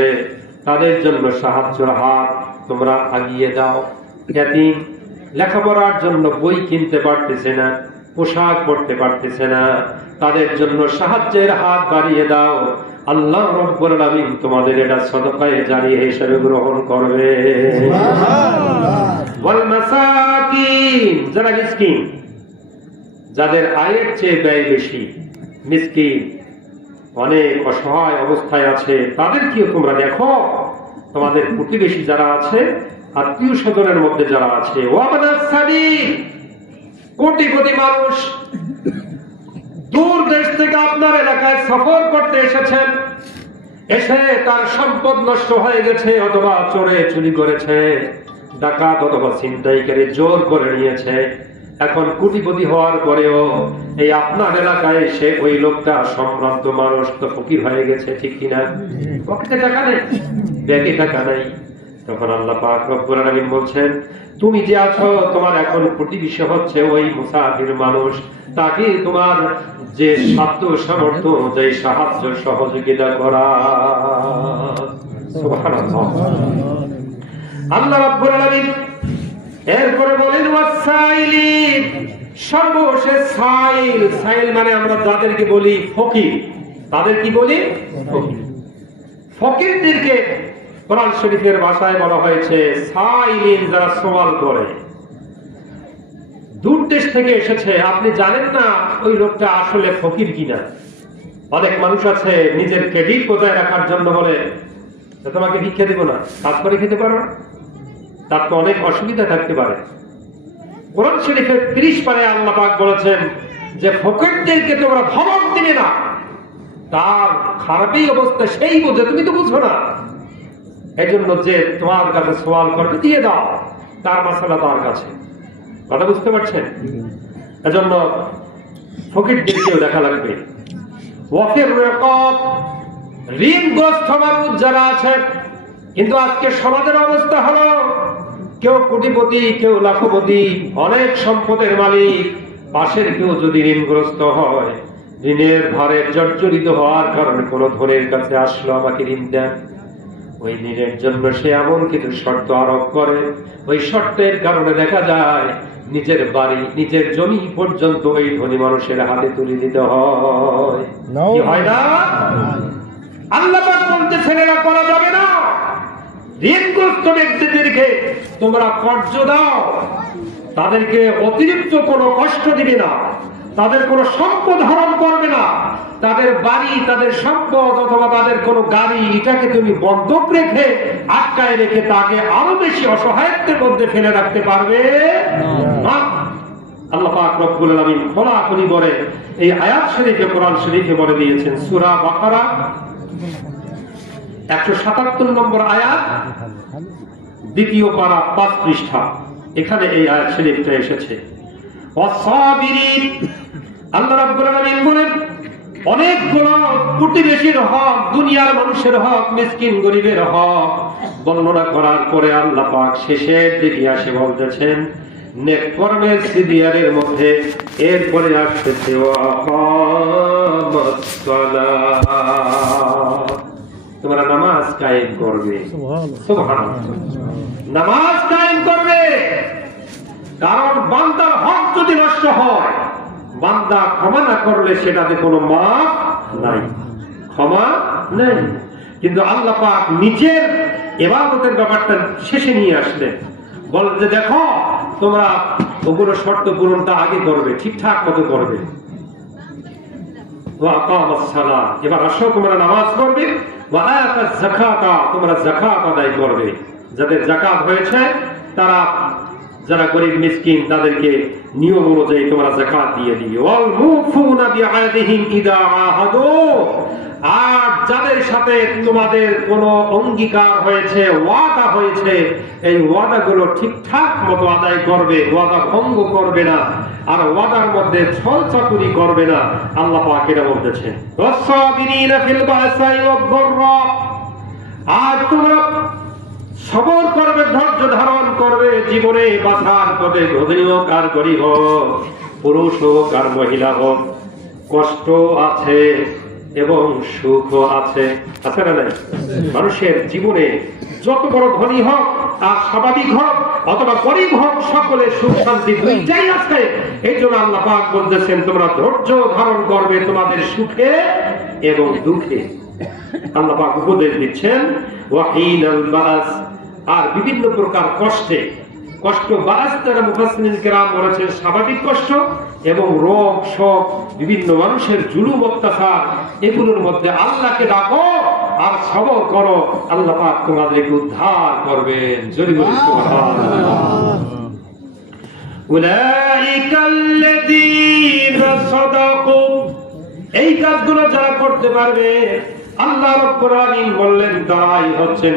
তাদের জন্য সাহায্যের হাত তোমরা আগিয়ে দাও। ইয়াতীম লেখাপড়ার জন্য বই কিনতে পারতেছে না, পোশাক পরতে পারতেছে না, তাদের জন্য সাহায্যের হাত বাড়িয়ে দাও। আল্লাহ রাব্বুল আলামিন তোমাদের এটা সদকায়ে জারিয়া হিসেবে গ্রহণ করবে। ওয়াল মাসাকিন, যারা মিসকিন, যাদের আয়ের চেয়ে ব্যয় বেশি, মিসকিন, অনেক অসহায় অবস্থায় আছে, তাদেরকেও তোমরা দেখো। তোমাদের প্রতিবেশী যারা আছে, আত্মীয় স্বজনের মধ্যে যারা আছে, কোটি কোটি মানুষ দূর দেশ থেকে আপনার এলাকায় সফর করতে এসেছেন, এসে তার সম্পদ নষ্ট হয়ে গেছে, অথবা চোরে চুরি করেছে, ডাকাত অথবা ছিনতাইকারী জোর করে নিয়েছে। এখন কোটিপতি হওয়ার পরেও এই আপনার এলাকায় এসে ওই লোকটা সম্ভ্রান্ত মানুষ, তো ফকির হয়ে গেছে, ঠিক কিনা? পকেটে টাকা নেই, ব্যাগে টাকা নেই। তখন আল্লাহ পাক রব্বুল আলামিন বলছেন, তুমি যে আছো, তোমার এখন প্রতিবেশী হচ্ছে ওই মুসাফির মানুষ, তাকে তোমার যে সাধ্য সামর্থ্য অনুযায়ী সাহায্য সহযোগিতা করা। সুবহানাল্লাহ। আল্লাহ রাব্বুল আলামিন এরপরে বলেন, ওয়াসাইলিন, সর্বশেষ সাইল। সাইল মানে আমরা যাদেরকে বলি ফকির, তাদের কি বলি? ফকির। ফকিরদেরকে কোরআন শরীফের ভাষায় বলা হয়েছে সাইলিন, যারা সওয়াল করে। দূর দেশ থেকে এসেছে, আপনি জানেন না ওই লোকটা আসলে ফকির কিনা। অনেক মানুষ আছে নিজের ক্রেডিট কোথায় রাখার জন্য বলে, তোমাকে ভিক্ষা দিব না, কাজ করে খেতে পারো না, তার তো অনেক অসুবিধা থাকতে পারে। কোরআন শরীফের 30 পারে আল্লাহ পাক বলেছেন যে ফকিরদেরকে তোমরা ধমক দিবে না, তার খারাপই অবস্থা সেই বোঝে, তুমি তো বুঝো না। এই জন্য যে তোমার কাছে সওয়াল করবে দিয়ে দাও, তার মাসালা তার কাছে। কথা বুঝতে পারছেন? এজন্য ফকিরদেরকেও দেখা লাগবে। ওয়াফির রিকাব, ঋণগ্রস্ত মানুষ যারা আছে, কিন্তু আজকে সমাজের অবস্থা হলো কেউ কোটিপতি, কেউ লাখপতি, অনেক সম্পদের মালিক, পাশের কেউ যদি ঋণগ্রস্ত হয়, ঋণের ভারে জর্জরিত হওয়ার কারণে কোন ধনের কাছে আসলো, আমাকে ঋণ দেন, ওই ঋণের জন্য সে এমন কিছু শর্ত আরোপ করে, ওই শর্তের কারণে দেখা যায় নিজের বাড়ি, নিজের জমি পর্যন্ত ওই ধনী মানুষের হাতে তুলে দিতে হয়। কি হয় না? আল্লাহ পাক বলতেছেন এরা করা যাবে না। ঋণগ্রস্ত ব্যক্তিদেরকে তোমরা কর্জ দাও, তাদেরকে অতিরিক্ত কোনো কষ্ট দিবে না, তাদের কোনো সম্পদ হরণ করবে না, তাদের বাড়ি, তাদের সম্পদ অথবা তাদের কোনো গাড়ি, এটাকে তুমি বন্ধক রেখে আটকায় রেখে তাকে আরো বেশি অসহায়ত্বের মধ্যে ফেলে রাখতে পারবে না। আল্লাহ পাক রব্বুল আলামিন খোলাখুলি বলে এই আয়াত শরীফে, কোরআন শরীফে বলে দিয়েছেন। সূরা বাকারা 177 নম্বর আয়াত, দ্বিতীয় পারা 5 পৃষ্ঠা, এখানে এই আয়াত শরীফটা এসেছে। ওয়াসাবিরিন, আল্লাহ রাব্বুল আলামিন বলেন অনেকগুলো প্রতিবেশীর হক, দুনিয়ার মানুষের হক, মিসকিন গরিবের হক বর্ণনা করার পরে আল্লাহ পাক শেষের দিকে আসে বলতেছেন নেক কর্মের সিরিয়ালের মধ্যে এরপরে আসতেছে তোমরা নামাজ কায়েম করবে। সুবহানাল্লাহ, নামাজ কায়েম করবে। কারণ বান্দার হক যদি নষ্ট হয়, বান্দা ক্ষমা না করলে সেটাতে কোনো মাফ নাই, ক্ষমা নেই। কিন্তু আল্লাহ পাক নিজের ইবাদতের ব্যাপারটা শেষে নিয়ে আসলেন, বলেন যে দেখো তোমরা ওগুলো শর্ত পূরণটা আগে করবে, ঠিকঠাক মতো করবে। এবার আসো তোমরা নামাজ পড়বে, তোমরা যাকাত আদায় করবে। যাদের যাকাত হয়েছে তারা, যারা গরিব মিসকিন, তাদেরকে নিয়ম অনুযায়ী তোমরা যাকাত দিয়ে দিও। আর যাদের সাথে তোমাদের কোনো অঙ্গীকার হয়েছে, ওয়াদা হয়েছে, এই ওয়াদাগুলো ঠিকঠাক মতো আদায় করবে, ওয়াদা ভঙ্গ করবে না, আর ওয়াদার মধ্যে ছলচাতুরি করবে না। আল্লাহ পাক এটা বলতেছেন। আর তোমরা সবর করবে, ধৈর্য ধারণ করবে, জীবনে বাঁচার পথে ধনী হোক আর গরিব হোক, পুরুষ হোক আর মহিলা হোক, কষ্ট আছে এবং সুখ আছে, আছে না নাই? মানুষের জীবনে যত বড় ধনী হোক আর স্বাভাবিক হোক অথবা গরিব হোক, সকলে সুখ শান্তি দুইটাই আছে। এই জন্য আল্লাহ পাক বলতেছেন তোমরা ধৈর্য ধারণ করবে তোমাদের সুখে এবং দুঃখে। আল্লাহ পাক উপদেশ দিচ্ছেন ওয়াহিনাল বাস, আর বিভিন্ন প্রকার কষ্টে, কষ্ট বাস তারা মুফাসসিরিন কেরাম বলেছেন স্বাভাবিক কষ্ট এবং রোগ শোক, বিভিন্ন মানুষের জুলুম অত্যাচার, এগুলোর মধ্যে আল্লাহকে ডাকো আর সবর করো, আল্লাহ পাক তোমাদেরকে উদ্ধার করবেন। জোরে বলি সুবহানাল্লাহ। উলাইকাল্লাযীনা সাদাকু, এই কাজগুলো যারা করতে পারবে, আল্লাহ রাব্বুল আলামিন বললেন তারাই হচ্ছেন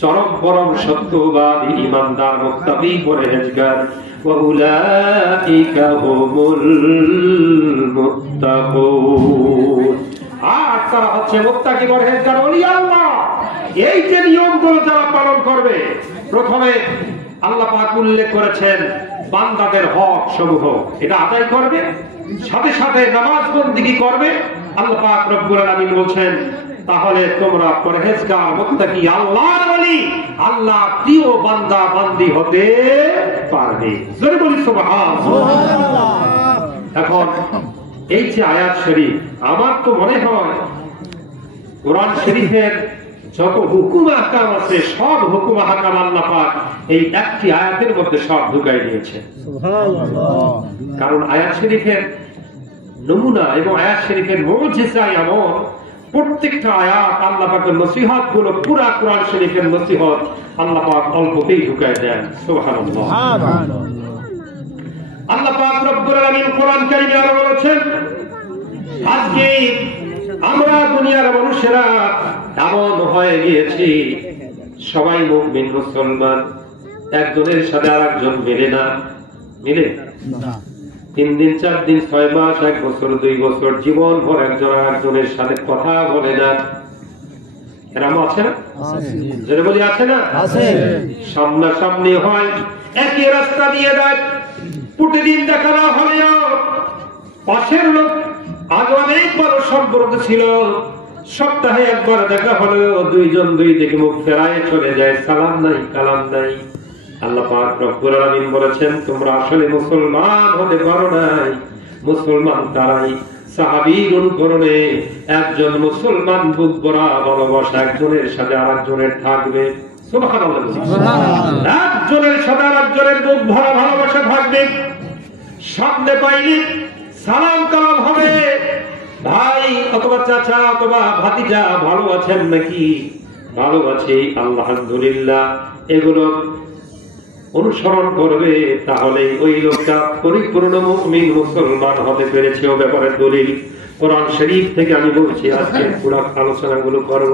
চরম পরম সত্যবাদী, ঈমানদার, মুত্তাকী, পরহেজগার। ওয়া উলাইকা হুমুল মুত্তাকুন, আর তারা হচ্ছে মুত্তাকী, পরহেজগার, ওলি আল্লাহ। এই যে নিয়মগুলো যারা পালন করবে, প্রথমে আল্লাহ পাক উল্লেখ করেছেন বান্দাদের হক সমূহ, এটা আদায় করবে, সাথে সাথে নামাজ বন্দেগী করবে। আল্লাহ পাক রব্বুল আলামিন বলছেন তাহলে তোমরা পরহেজগার, মুত্তাকী, আল্লাহর ওলি, আল্লাহ প্রিয় বান্দা বান্দি হতে পারবে। জোরে বলি সুবহানাল্লাহ। এখন এই যে আয়াত শরীফ, আমার তো মনে হয় কোরআন শরীফের যত হুকুম আহকাম আছে, সব হুকুম আহকাম আল্লাহ পাক এই একটি আয়াতের মধ্যে সব ঢুকাই দিয়েছে। সুবহানাল্লাহ। কারণ আয়াত শরীফের নমুনা এবং আয়াত শরীফের মুজিজা এমন, প্রত্যেকটা আয়াত আল্লাহ পাকের নসিহত গুলো পুরা কোরআন শরীফের নসিহত আল্লাহ পাক অল্পতেই ঢুকায় দেন। সুবহানাল্লাহ। আল্লাহ পাক রব্বুল আলামিন কোরআন কারীমে আরো বলেছেন আজকে আমরা দুনিয়ার মানুষেরা এমন হয়ে গিয়েছি, সবাই মুমিন মুসলমান, একজনের সাথে আরেকজন মিলে না, মিলে না। 3 দিন 4 দিন 6 মাস 1 বছর 2 বছর জীবন ভর একজন আরেকজনের সাথে কথা বলে না। এরকম আছে না? যারা বলি আছে না? আছে। সামনাসামনি হয়, একই রাস্তা দিয়ে যায়, প্রতিদিন দেখা না হলেও পাশের লোক, আগে অনেক বড় সম্পর্ক ছিল, সপ্তাহে একবার দেখা হলেও দুইজন দুই দিকে মুখ ফেরায় চলে যায়, সালাম নাই কালাম নাই। আল্লাহ পাক রব্বুল আলামিন বলেছেন তোমরা আসলে মুসলমান হতে পারো নাই, মুসলমান তারাই সাহাবীর অনুকরণে একজন মুসলমান বুক ভরা ভালোবাসা একজনের সাথে আরেকজনের থাকবে। সুবহানাল্লাহ। একজনের সাথে আরেকজনের বুক ভরা ভালোবাসা থাকবে। সামনে পাইলে সালাম কালাম হবে, ভাই অথবা চাচা অথবা ভাতিজা ভালো আছেন নাকি, ভালো আছি আলহামদুলিল্লাহ, এগুলো অনুসরণ করবে, তাহলে ওই লোকটা পরিপূর্ণ মুমিন মুসলমান হতে পেরেছে। ও ব্যাপারে দলিল কোরআন শরীফ থেকে আমি বলছি, আজকে পুরো আলোচনাগুলো করব।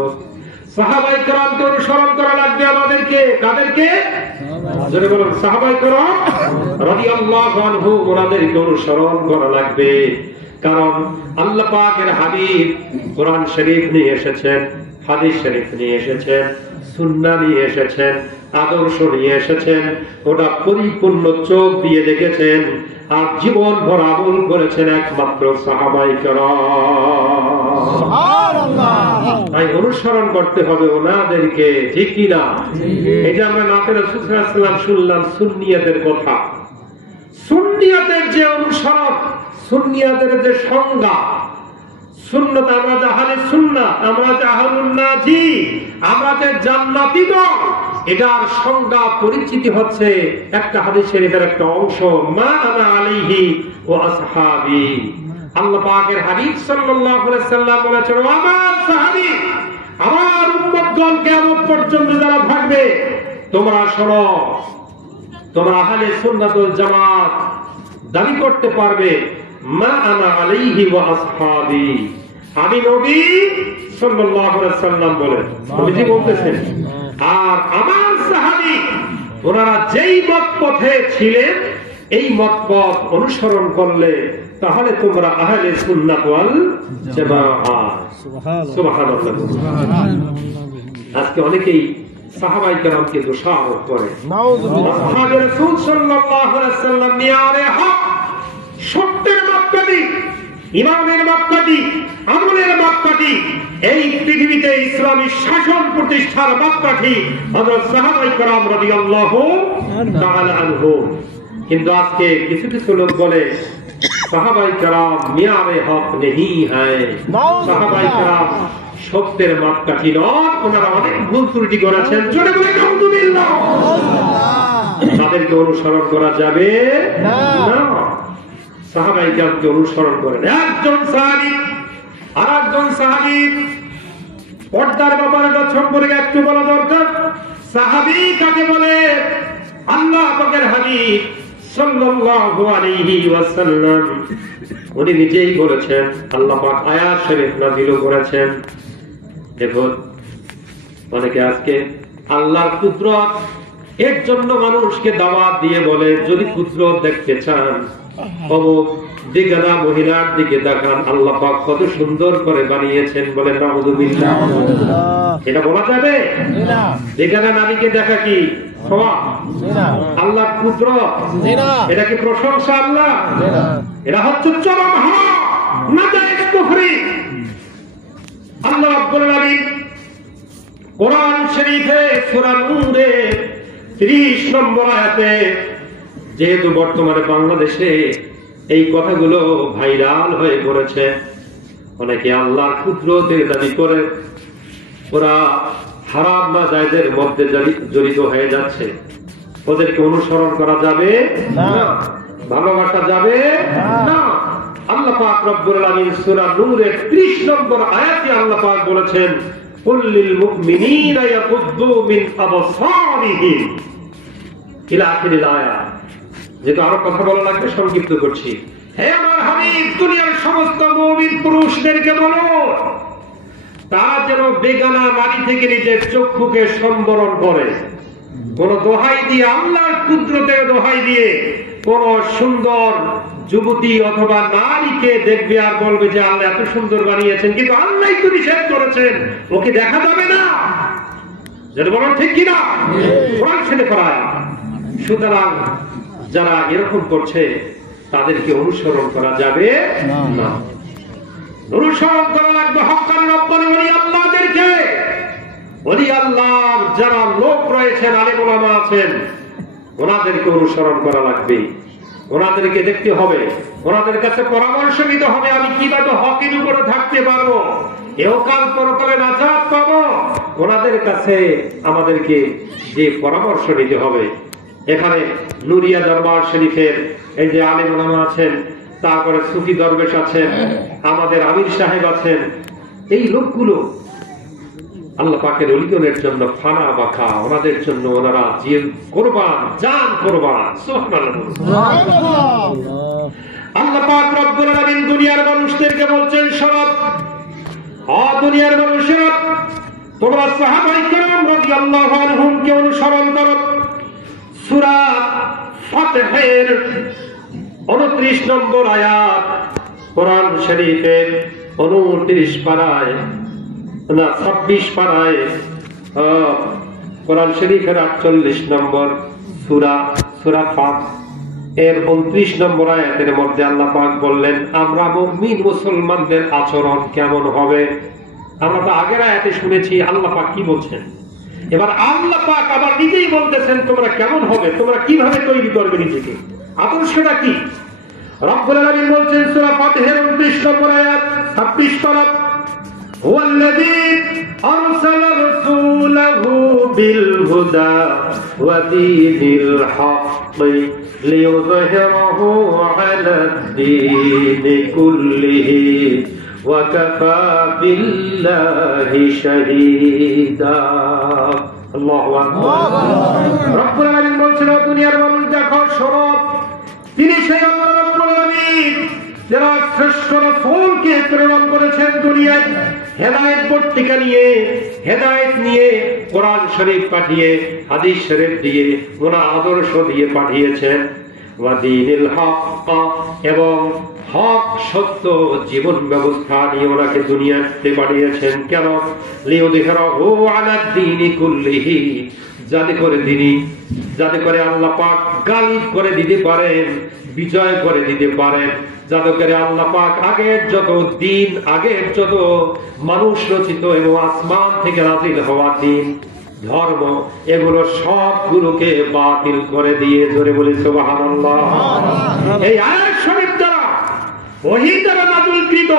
সাহাবায়ে কেরামকে অনুসরণ করা লাগবে আমাদেরকে। কাদেরকে? যারা বলেন সাহাবায়ে কেরাম রাদিয়াল্লাহু আনহু, ওনাদেরকে অনুসরণ করা লাগবে। কারণ আল্লাহ পাকের হাবিব কোরআন শরীফ নিয়ে এসেছেন, হাদিস শরীফ নিয়ে এসেছেন, সুন্নাহ নিয়ে এসেছেন, আদর্শ নিয়ে এসেছেন, ওটা পরিপূর্ণ চোখ দিয়ে দেখেছেন আর জীবন ভর আমল করেছেন একমাত্র সাহাবায়ে কেরাম। সুবহানাল্লাহ। তাই অনুসরণ করতে হবে ওনাদেরকে, ঠিক কি না? এই যে আমরা নাতে রাসূল সাল্লাল্লাহু আলাইহি ওয়াসাল্লাম শুনলাম সুন্নিয়তের কথা। সুন্নিয়তের যে অনুসরণ, সুন্নিয়তের যে সংজ্ঞা, সুন্নাত, আমরা যে আহলে সুন্নাহ, আমরা যে আহলুন নাজি, আমরা যে জান্নাতি দল, এটার সংজ্ঞা পরিচিতি হচ্ছে একটা হাদিস শরীফের একটা অংশ, মা আনা আলাইহি ওয়া আসহাবি। আল্লাহ পাকের হাবিব সাল্লাল্লাহু আলাইহি ওয়াসাল্লাম বলেছেন, আমার সাহাবী, আমার উম্মতগণ কিয়ামত পর্যন্ত যারা থাকবে, তোমরা শোনো, তোমরা আহলে সুন্নাত ওয়াল জামাত দাবি করতে পারবে, মা আনা আলাইহি ওয়া আসহাবি, আমি নবী সাল্লাল্লাহু আলাইহি ওয়াসাল্লাম বলেন, নবীজি বলতেছেন, আর আমার সাহাবী ওনারা যেই মত পথে ছিলেন, এই মত পথ অনুসরণ করলে তাহলে তোমরা আহলে সুন্নাত ওয়াল জামাআহ। সুবহানাল্লাহ। আজকে অনেকেই সাহাবায়ে কেরামকে দোষারোপ করে। আসহাবে রাসূল সাল্লাল্লাহু আলাইহি ওয়াসাল্লাম মিয়ারে হক, সত্যের মাপকাঠি, ইমানের মাপকাঠি, আমলের মাপকাঠি, এই পৃথিবীতে ইসলামী শাসন প্রতিষ্ঠার মাপকাঠি হযরত সাহাবায়ে কেরাম রাদিয়াল্লাহু তাআলা আনহুম। কিন্তু আজকে কিছু কিছু লোক বলে সাহাবায়ে কেরাম মিয়ারে হক নেহি হ্যায়, সাহাবায়ে কেরাম সত্যের মাপকাঠি নয়, ওনারা অনেক ভুল ত্রুটি করেছেন। জোরে বলে আলহামদুলিল্লাহ। তাদেরকে অনুসরণ করা যাবে না। সাহাবায়ে কেরামকে অনুসরণ করেন। একজন সাহাবী আর একজন সাহাবী, পর্দার ব্যাপারে সম্পর্কে একটু বলা দরকার। সাহাবী কাকে বলে? আল্লাহ পাকের হাবিব সাল্লাল্লাহু আলাইহি ওয়াসাল্লাম উনি নিজেই বলেছেন, আল্লাহ পাক আয়াত শরীফ নাযিল করেছেন। দেখুন, অনেকে আজকে আল্লাহর কুদরত এর জন্য মানুষকে দাওয়াত দিয়ে বলে, যদি কুদরত দেখতে চান অমুক বেগানা মহিলার দিকে দেখান, আল্লাহ পাক কত সুন্দর করে বানিয়েছেন, বলেন নাউযুবিল্লাহ। এটা বলা যাবে? বেগানা নারীকে দেখা কি আল্লাহর কুদরত? এটা কি প্রশংসা আল্লাহ? এটা হচ্ছে চরম হক, নাজায়েজ কুফরি। আল্লাহ রাব্বুল আলামিন কোরআন শরীফে সূরা নূরে 30 নম্বর আয়াতে, যেহেতু বর্তমানে বাংলাদেশে এই কথাগুলো ভাইরাল হয়ে পড়েছে, অনেকে আল্লাহর কুদরতের দাবি করে ওরা হারাম না জায়েজের মধ্যে জড়িত হয়ে যাচ্ছে। ওদেরকে অনুসরণ করা যাবে না, ভালোবাসা যাবে না। আল্লাহ পাক রব্বুল আলামিন সূরা নূরের 30 নম্বর আয়াতে আল্লাহ পাক বলেছেন, কুল লিল মুমিনিনা ইয়াকুদ্দু মিন আবসারিহিম ইলা আখিরিল আয়াত। যেটা আরো কথা বলা লাগবে, সংক্ষিপ্ত করছি। হে আমার হাবিব, দুনিয়ার সমস্ত মুমিন পুরুষদেরকে বলো, তারা যেন বেগানা নারী থেকে নিজের চক্ষুকে সম্বরণ করে। কোন দোহাই দিয়ে, আল্লাহর কুদরতের দোহাই দিয়ে কোন সুন্দর যুবতী অথবা নারীকে দেখবে আর বলবে যে আল্লাহ এত সুন্দর বানিয়েছেন, কিন্তু আল্লাহই তো নিষেধ করেছেন, ওকে দেখা যাবে না। যেটা বলেন ঠিক কিনা? কোরআন ছেড়ে করায়। সুতরাং যারা এরকম করছে তাদেরকে অনুসরণ করা যাবে না। অনুসরণ করা লাগবে হক্কানি রব্বানি ওলি আল্লাহদেরকে। ওলি আল্লাহর যারা লোক রয়েছেন, আলেম ওলামা আছেন, ওনাদেরকে অনুসরণ করা লাগবে। ওনাদেরকে দেখতে হবে, ওনাদের কাছে পরামর্শ নিতে হবে, আমি কিভাবে হকের উপরে থাকতে পারবো, এহকাল পরকালে নাজাত পাবো। ওনাদের কাছে আমাদেরকে যে পরামর্শ নিতে হবে। এখানে নুরিয়া দরবার শরীফের এই যে আলেম ওলামা আছেন, তারপরে সুফি দরবেশ আছেন, আমাদের আমির সাহেব আছেন। এই লোকগুলো আল্লাহ পাকের ওলিগণের জন্য ফানা বাখা, ওনাদের জন্য ওনারা জিল কোরবান, জান কোরবান। আল্লাহ পাক রব্বুল আলামিন দুনিয়ার মানুষদেরকে বলছেন, সব দুনিয়ার মানুষেরা তোমরা সাহাবায়ে কেরাম রাদিয়াল্লাহু আনহুমকে অনুসরণ করো। সূরা ফাতহের 29 নম্বর আয়াত, কোরআন শরীফের 29 পারায় না 26 পারায়, কোরআন শরীফের 48 নম্বর সূরা ফাত এর 29 নম্বর আয়াতের মধ্যে আল্লাহ পাক বললেন, আমরা মুমিন মুসলমানদের আচরণ কেমন হবে। আমরা তো আগের আয়াতে শুনেছি আল্লাহ পাক কি বলছেন, এবার আল্লাহ পাক আবার নিজেই বলতেছেন তোমরা কেমন হবে, তোমরা কিভাবে তৈরি করবে নিজেকে, আদর্শটা কি। রব্বুল আলামিন বলছেন সূরা ফাতিহার 29 নম্বর আয়াত 26 পারা, হুয়াল্লাযী আরসালা রাসূলাহু বিল হুদা ওয়া দীনিল হক লিইয়ুযহিরাহু আলাদ দীনি কুল্লিহি ওয়া কাফা বিল্লাহি শাহীদা। আল্লাহু আকবার। রব্বুল আলামিন বলছেন, দুনিয়ার মানুষ দেখো, শোনো, তিনি সেই আল্লাহ রব্বুল আলামিন যারা শ্রেষ্ঠ রাসূলকে প্রেরণ করেছেন দুনিয়ায় হেদায়েত পত্রিকা নিয়ে, হেদায়েত নিয়ে, কোরআন শরীফ পাঠিয়ে, হাদিস শরীফ দিয়ে, ওনার আদর্শ দিয়ে পাঠিয়েছেন। ওয়া দীনিল হক, এবং হক সত্য জীবন ব্যবস্থা নিয়ে ওনাকে দুনিয়াতে পাঠিয়েছেন। কেন? লিইয়ুযহিরাহু আলাদ দীনি কুল্লিহি, যাতে করে আল্লাহ পাক গালিব করে দিতে পারেন, বিজয় করে দিতে পারেন, যাতে করে আল্লাহ পাক আগের যত মানুষ রচিত এবং আসমান থেকে নাযিল হওয়া দিন, ধর্ম, এগুলো সবগুলোকে বাতিল করে দিয়ে, জোরে বলি সুবহানাল্লাহ। এই আয়াত শরীফ দ্বারা, ওহী দ্বারা নাযিলকৃত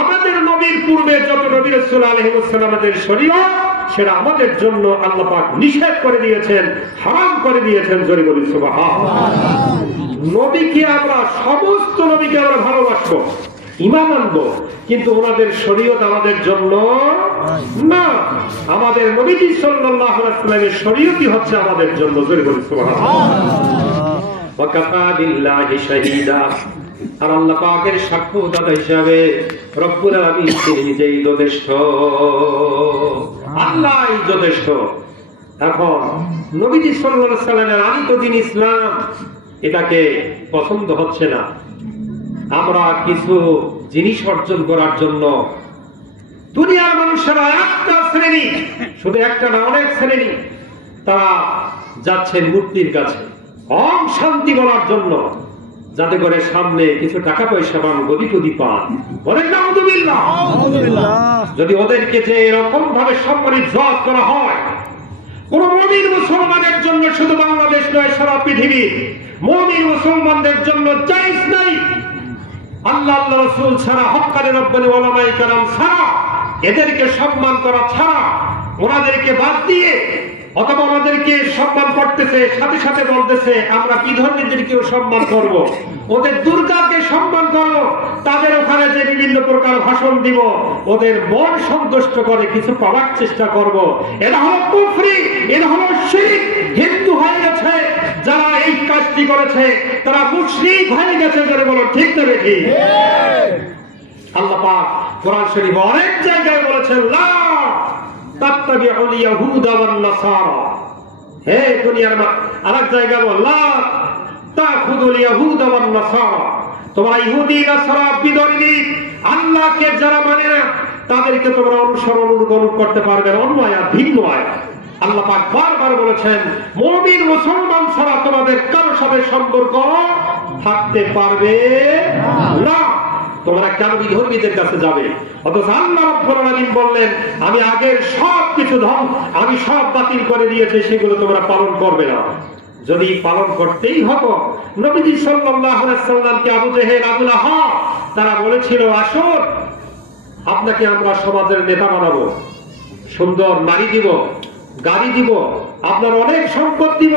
আমাদের নবীর পূর্বে যত নবী রাসূল আলাইহিস সালামের শরীয়ত, সেটা আমাদের জন্য আল্লাহ পাক নিষেধ করে দিয়েছেন, হারাম করে দিয়েছেন, জোরে বলি সুবহানাল্লাহ। নবীকে আমরা, সমস্ত নবীকে আমরা ভালোবাসবো, ঈমান আনবো, কিন্তু ওনাদের শরীয়ত আমাদের জন্য না। আমাদের নবীজি সাল্লাল্লাহু আলাইহি ওয়াসাল্লামের শরীয়তই হচ্ছে আমাদের জন্য, জোরে বলি সুবহানাল্লাহ। ওয়া কাফা বিল্লাহি শাহীদা, আর আল্লাহ পাকের সাক্ষ্যদাতা হিসাবে রব্বুল আলামিন তিনি নিজেই যথেষ্ট, আল্লাহই যথেষ্ট। এখন নবীজি সাল্লাল্লাহু আলাইহি ওয়াসাল্লামের আনিত দ্বীন ইসলাম, এটাকে পছন্দ হচ্ছে না। আমরা কিছু জিনিস অর্জন করার জন্য দুনিয়ার মানুষেরা একটা শ্রেণী, শুধু একটা না, অনেক শ্রেণী, তারা যাচ্ছেন মূর্তির কাছে ওম শান্তি বলার জন্য, যাতে করে সামনে কিছু টাকা পয়সা পান, গদি টদি পান। বলেন নাউযুবিল্লাহ। যদি ওদেরকে যে এরকম ভাবে সম্মানিত জজ করা হয়, কোন মুমিন মুসলমানের জন্য, শুধু বাংলাদেশ নয়, সারা পৃথিবী মুমিন মুসলমানদের জন্য জায়েজ নাই। আল্লাহ রাসূল ছাড়া, হক্কানি রব্বানি উলামায়ে কেরাম ছাড়া, এদেরকে সম্মান করা ছাড়া, ওনাদেরকে বাদ দিয়ে, অথবা ওনাদেরকে সম্মান করতেছে, সাথে সাথে বলতেছে আমরা বিধর্মীদেরকেও সম্মান করব, ওদের দুর্গাকে সম্মান করব, তাদের ওখানে যে বিভিন্ন প্রকার ভাষণ দিব, ওদের মন সন্তুষ্ট করে কিছু পাওয়ার চেষ্টা করব। এটা হলো কুফরি, এটা হলো শিরক। হিন্দু হয়ে গেছে যারা এই কাজটি করেছে, তারা মুশরিক হয়ে গেছে, যারা বলো ঠিক না বেঠি। আল্লাহ পাক কোরআন শরীফে অনেক জায়গায় বলেছেন, লা তাত্তাবিউল ইয়াহুদা ওয়ান নাসারা। হে দুনিয়ার মানুষ, আরেক জায়গায় বল, লা তাখুদুল ইয়াহুদা ওয়ান নাসারা। তোমরা ইহুদি, নাসারা, বিধর্মী, আল্লাহকে যারা মানে না, তাদেরকে তোমরা অনুসরণ অনুকরণ করতে পারবে না। অন্য আয়াত, ভিন্ন আয়াত। আল্লাহ পাক বারবার বলেছেন, মুমিন মুসলমান ছাড়া তোমাদের কারো সাথে সম্পর্ক থাকতে পারবে না। তোমরা কেন বিধর্মীদের কাছে যাবে? অথচ আল্লাহ রাব্বুল আলামিন বললেন, আমি আগের সব কিছু আমি সব বাতিল করে দিয়েছি, সেগুলো তোমরা পালন করবে না। যদি পালন করতেই হতো, নবীজি সাল্লাল্লাহু আলাইহি ওয়াসাল্লামকে আবু জেহেল, আবু লাহাব তারা বলেছিল, আসুন আপনাকে আমরা সমাজের নেতা বানাবো, সুন্দর নারী দিব, গাড়ি দিব, আপনার অনেক সম্পদ দিব,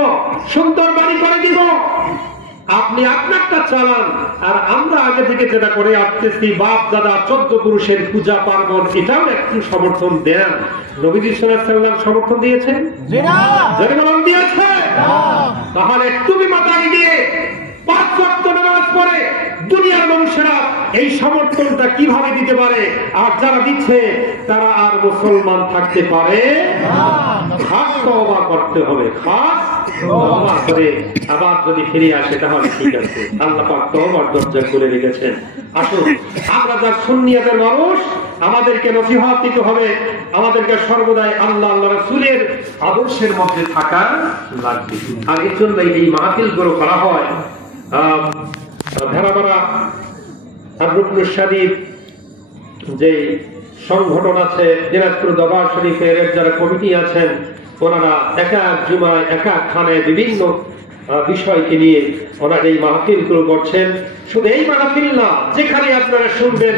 সুন্দর বাড়ি করে দিব। আপনি আপনারটা চালান, আর আমরা আগে থেকে যেটা করে আসতেছি বাপ দাদা 14 পুরুষের পূজা পার্বণ, এটাও একটু সমর্থন দেন। নবীজি সাল্লাল্লাহু আলাইহি ওয়াসাল্লাম সমর্থন দিয়েছেন? দিয়েছে। তাহলে তুমি মাথায় দিয়ে 5 ওয়াক্ত নামাজ পড়ে দুনিয়ার মানুষেরা এই সমর্থনটা কিভাবে দিতে পারে? আর যারা দিচ্ছে তারা আর মুসলমান থাকতে পারে না। খাস তওবা করতে হবে, খাস তওবা করে আবার যদি ফিরে আসে তাহলে ঠিক আছে। আল্লাহ পাক তওবার দরজা খুলে রেখেছেন। আসুন আমরা যারা সুন্নিয়াতের মানুষ, আমাদেরকে নসিহত দিতে হবে, আমাদেরকে সর্বদাই আল্লাহ আল্লাহ রাসূলের আদর্শের মধ্যে থাকা লাগবে। আর এর জন্য এই মাহফিলগুলো করা হয়। ধারাবাড়া আব্দুল শরীফ যে সংগঠন আছে, দিনাজপুর দরবার শরীফের যারা কমিটি আছেন, ওনারা এক এক জুমায় এক এক খানে বিভিন্ন বিষয়কে নিয়ে ওনারা এই মাহফিলগুলো করছেন। শুধু এই মাহফিল না, যেখানে আপনারা শুনবেন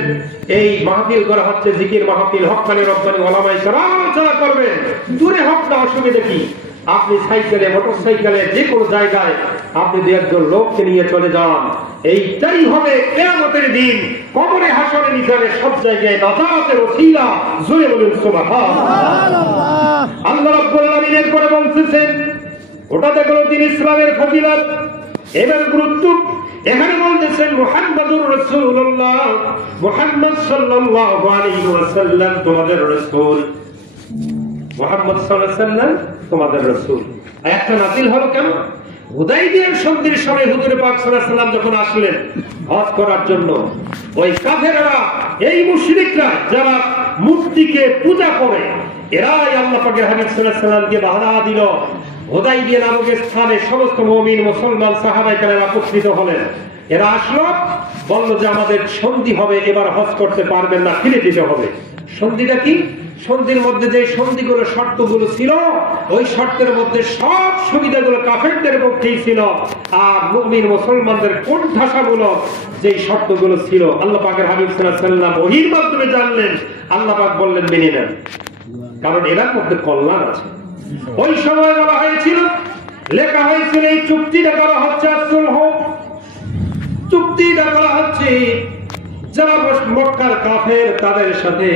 এই মাহফিল করা হচ্ছে, জিকির মাহফিল, হক্কানি রব্বানি ওলামায়ে কেরাম আলোচনা করবেন। দূরে হোক না, অসুবিধা কি? আপনি সাইকেলে, মোটরসাইকেলে, যে কোনো জায়গায় আপনি 2-1 লোককে নিয়ে চলে যান, এইটাই হবে কিয়ামতের দিন কবরে, হাসরে, মিজানে সব জায়গায় নাজাতের ওসিলা। জোরে বলুন সুবহানাল্লাহ। আল্লাহ রাব্বুল আলামিন এরপরে বলতেছেন, ওটা দেখো দিন ইসলামের ফজিলত, এবার গুরুত্ব এখানে বলতেছেন মুহাম্মাদুর রাসূলুল্লাহ, মুহাম্মদ সাল্লাল্লাহু আলাইহি ওয়াসাল্লাম তোমাদের রাসূল। মুহাম্মদ সাল্লাল্লাহু আলাইহি ওয়াসাল্লাম তোমাদের রাসূল। আয়াতটা নাযিল হলো কেন? হুদায়বিয়ার সন্ধির সময় হুজুর পাক সাল্লাল্লাহু আলাইহি ওয়াসাল্লাম যখন আসলেন হজ করার জন্য, ওই কাফেররা, এই মুশরিকরা যারা মূর্তিকে পূজা করে, এরাই আল্লাহ পাকের হাবিব সাল্লাল্লাহু আলাইহি ওয়াসাল্লামকে বাধা দিল। হুদায়বিয়া নামক স্থানে সমস্ত মুমিন মুসলমান সাহাবায়ে কেরাম একত্রিত হলেন। এরা আসলো, বলল যে আমাদের সন্ধি হবে, এবার হজ করতে পারবেন না, ফিরে দিতে হবে। সন্ধিটা কি? সন্ধির মধ্যে যে সন্ধিগুলো, শর্তগুলো ছিল, ওই শর্তের মধ্যে সব সুবিধাগুলো কাফেরদের পক্ষেই ছিল, আর মুমিন মুসলমানদের কোণঠাসাগুলো যে শর্তগুলো ছিল আল্লাহ পাকের হাবিব সাল্লাল্লাহু আলাইহি ওয়াসাল্লাম ওহীর মাধ্যমে জানলেন। আল্লাহ পাক বললেন মেনে নেন, কারণ এর মধ্যে কল্যাণ আছে। ওই সময় বলা হয়েছিল, লেখা হয়েছিল, এই চুক্তিটা করা হচ্ছে সুলহ, চুক্তিটা করা হচ্ছে যারা মক্কার কাফের তাদের সাথে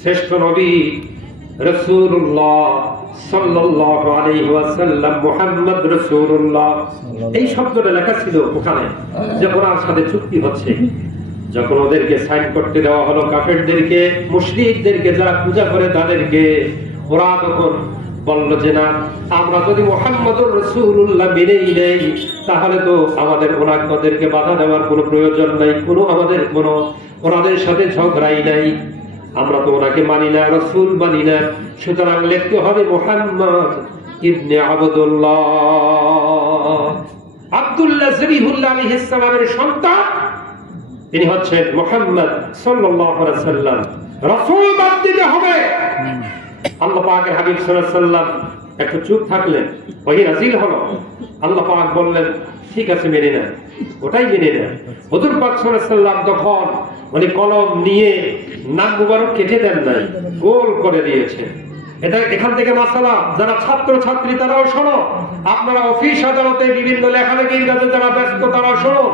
শ্রেষ্ঠ নবী রাসূলুল্লাহ সাল্লাল্লাহু আলাইহি ওয়াসাল্লাম, মুহাম্মদ রাসূলুল্লাহ, এই শব্দটা লেখা ছিল ওখানে, যে ওনার সাথে চুক্তি হচ্ছে। যখন ওদেরকে সাইন করতে দেওয়া হলো, কাফেরদেরকে, মুশরিকদেরকে যারা পূজা করে তাদেরকে, ওরা তখন বলল যে না, আমরা যদি মুহাম্মদুর রাসূলুল্লাহ মেনেই নেই, তাহলে তো আমাদের ওনাদেরকে বাধা দেওয়ার কোনো প্রয়োজন নাই, আমাদের কোনো ওনাদের সাথে ঝগড়াই নাই, আমরা তো ওনাকে মানি না, রাসূল মানি না, সুতরাং লিখতে হবে মুহাম্মদ ইবনে আবদুল্লাহ। আব্দুল্লাহ জবিহুল্লাহ আলাইহিস সালামের সন্তান তিনি হচ্ছেন মুহাম্মদ সাল্লাল্লাহু আলাইহি ওয়াসাল্লাম। রাসূল বাদ দিতে হবে। আল্লাহ পাকের হাবিব সাল্লাল্লাহু আলাইহি ওয়াসাল্লাম একটু চুপ থাকলেন, ওহী নাযিল হলো। আল্লাহ পাক বললেন ঠিক আছে, মেনে নেন, ওটাই মেনে নেন। হুজুর পাক সাল্লাল্লাহু আলাইহি ওয়াসাল্লাম তখন উনি কলম নিয়ে নাক মুবারক কেটে দেন নাই, গোল করে দিয়েছে। এটা এখান থেকে মাসালা, যারা ছাত্র ছাত্রী তারাও শোনো, আপনারা অফিস আদালতে বিভিন্ন লেখালেখির কাজে যারা ব্যস্ত তারাও শোনো।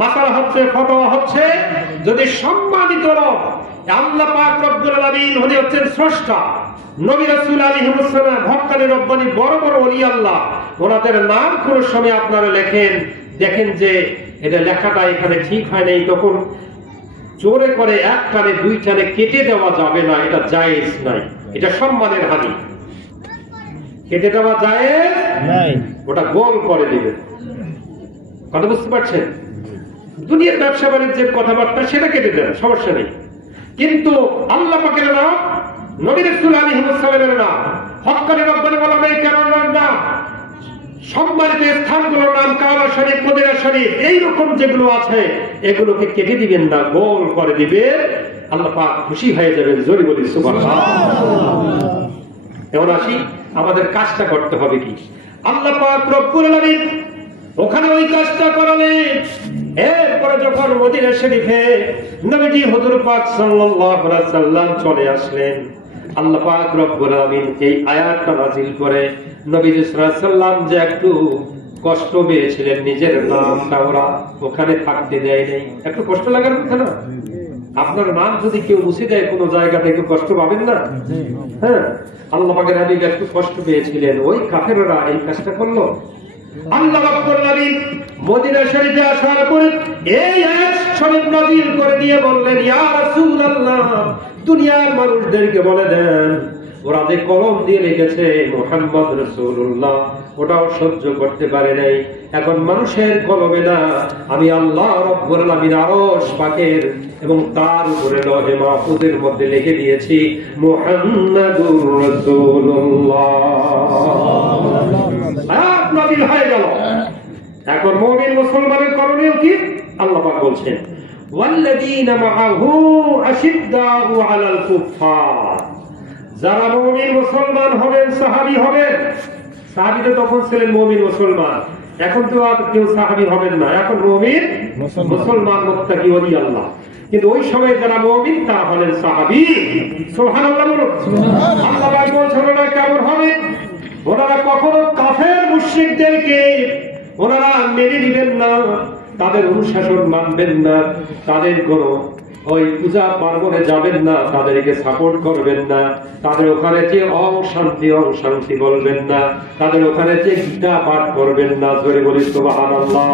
মাসালা হচ্ছে, ফতোয়া হচ্ছে, যদি সম্মানিত আল্লাহ পাক রব্বুল আলামিন উনি হচ্ছেন স্রষ্টা, নবী রাসূল আলাইহিস সালাম হক্কানি রব্বানি বড় বড় ওলি আল্লাহ, ওনাদের নাম কোন সময় আপনারা লেখেন, দেখেন যে এটা লেখাটা এখানে ঠিক হয় নাই, তখন জোরে করে এক টানে 2 টানে কেটে দেওয়া যাবে না, এটা জায়েজ নাই, এটা সম্মানের হানি, কেটে দেওয়া জায়েজ নাই, ওটা গোল করে দিবেন। কথা বুঝতে পারছেন? দুনিয়ার ব্যবসা বাণিজ্যের কথাবার্তা সেটা কেটে দেন, সমস্যা নেই, কিন্তু আল্লাহ পাকের নাম, নবী রাসূল আলাইহিস সালামের নাম, হক্কানি রব্বানি ওলামায়ে কেরামের নাম, সম্মানিত স্থানগুলোর নাম, কাবা শরীফ, মদিনা শরীফ, এইরকম যেগুলো আছে এগুলোকে কেটে দিবেন না, গোল করে দিবেন। আল্লাহ পাক খুশি হয়ে যাবেন। জোরে বলি সুবহানাল্লাহ। এখন আসি, আমাদের কাজটা করতে হবে কি? আল্লাহ পাক রব্বুল আলামিন ওখানে ওই কাজটা করালেন। এরপরে যখন মদিনা শরীফে নবীজি হুজুর পাক সাল্লাল্লাহু আলাইহি ওয়াসাল্লাম চলে আসলেন, আল্লাহ পাক রব্বুল আলামিন এই আয়াতটা নাযিল করে নবীজি সাল্লাল্লাহু আলাইহি ওয়াসাল্লাম যে একটু কষ্ট পেয়েছিলেন, নিজের নামটা ওরা ওখানে থাকতে দেয় নাই। একটু কষ্ট লাগার কথা না? আপনার নাম যদি কেউ মুছে দেয় কোনো জায়গা থেকে, কষ্ট পাবেন না? হ্যাঁ, আল্লাহ পাকের হাবিব একটু কষ্ট পেয়েছিলেন, ওই কাফেররা এই কাজটা করলো। আল্লাহ রাব্বুল আলামিন মদিনা শরীফে আসার পরে এই আয়াত শরীফ নাযিল করে দিয়ে বললেন, ইয়া রাসূলুল্লাহ, দুনিয়ার মানুষদেরকে বলে দেন, ওরা যে কলম দিয়ে লিখেছে মুহাম্মদ রাসূলুল্লাহ, ওটাও সহ্য করতে পারে নাই। এখন মানুষের কলমে না, আমি আল্লাহ রাব্বুল আলামিন আরশ পাকের এবং তার উপরে লৌহে মাহফুজের মধ্যে লিখে দিয়েছি মুহাম্মাদুর রাসূলুল্লাহ। নাযিল হয়ে গেল। এখন মুমিন মুসলমানের করণীয় কি? আল্লাহ পাক বলছেন, ওয়াল্লাযীনা মাআহু আশিদ্দাউ আলাল কুফফার, যারা মুমিন মুসলমান হবেন, সাহাবী হবেন। সাহাবী তো তখন ছিলেন মুমিন মুসলমান, এখন তো আর কেউ সাহাবী হবেন না, এখন মুমিন মুসলমান মুত্তাকি ওলি আল্লাহ। কিন্তু ওই সময় যারা মুমিন তারা হলেন সাহাবী। সুবহানাল্লাহ বলুন। আল্লাহ পাক বলছেন ওরা কেমন হবে? ওনারা কখনো কাফের মুশরিকদেরকে ওনারা মেনে নেবেন না, তাদের অনুশাসন মানবেন না, তাদের কোন ওই পূজা পার্বণে যাবেন না, তাদেরকে সাপোর্ট করবেন না, তাদের ওখানে যে অশান্তি অশান্তি বলবেন না, তাদের ওখানে যে গীতা পাঠ করবেন না। জোরে বলি সুবহানাল্লাহ।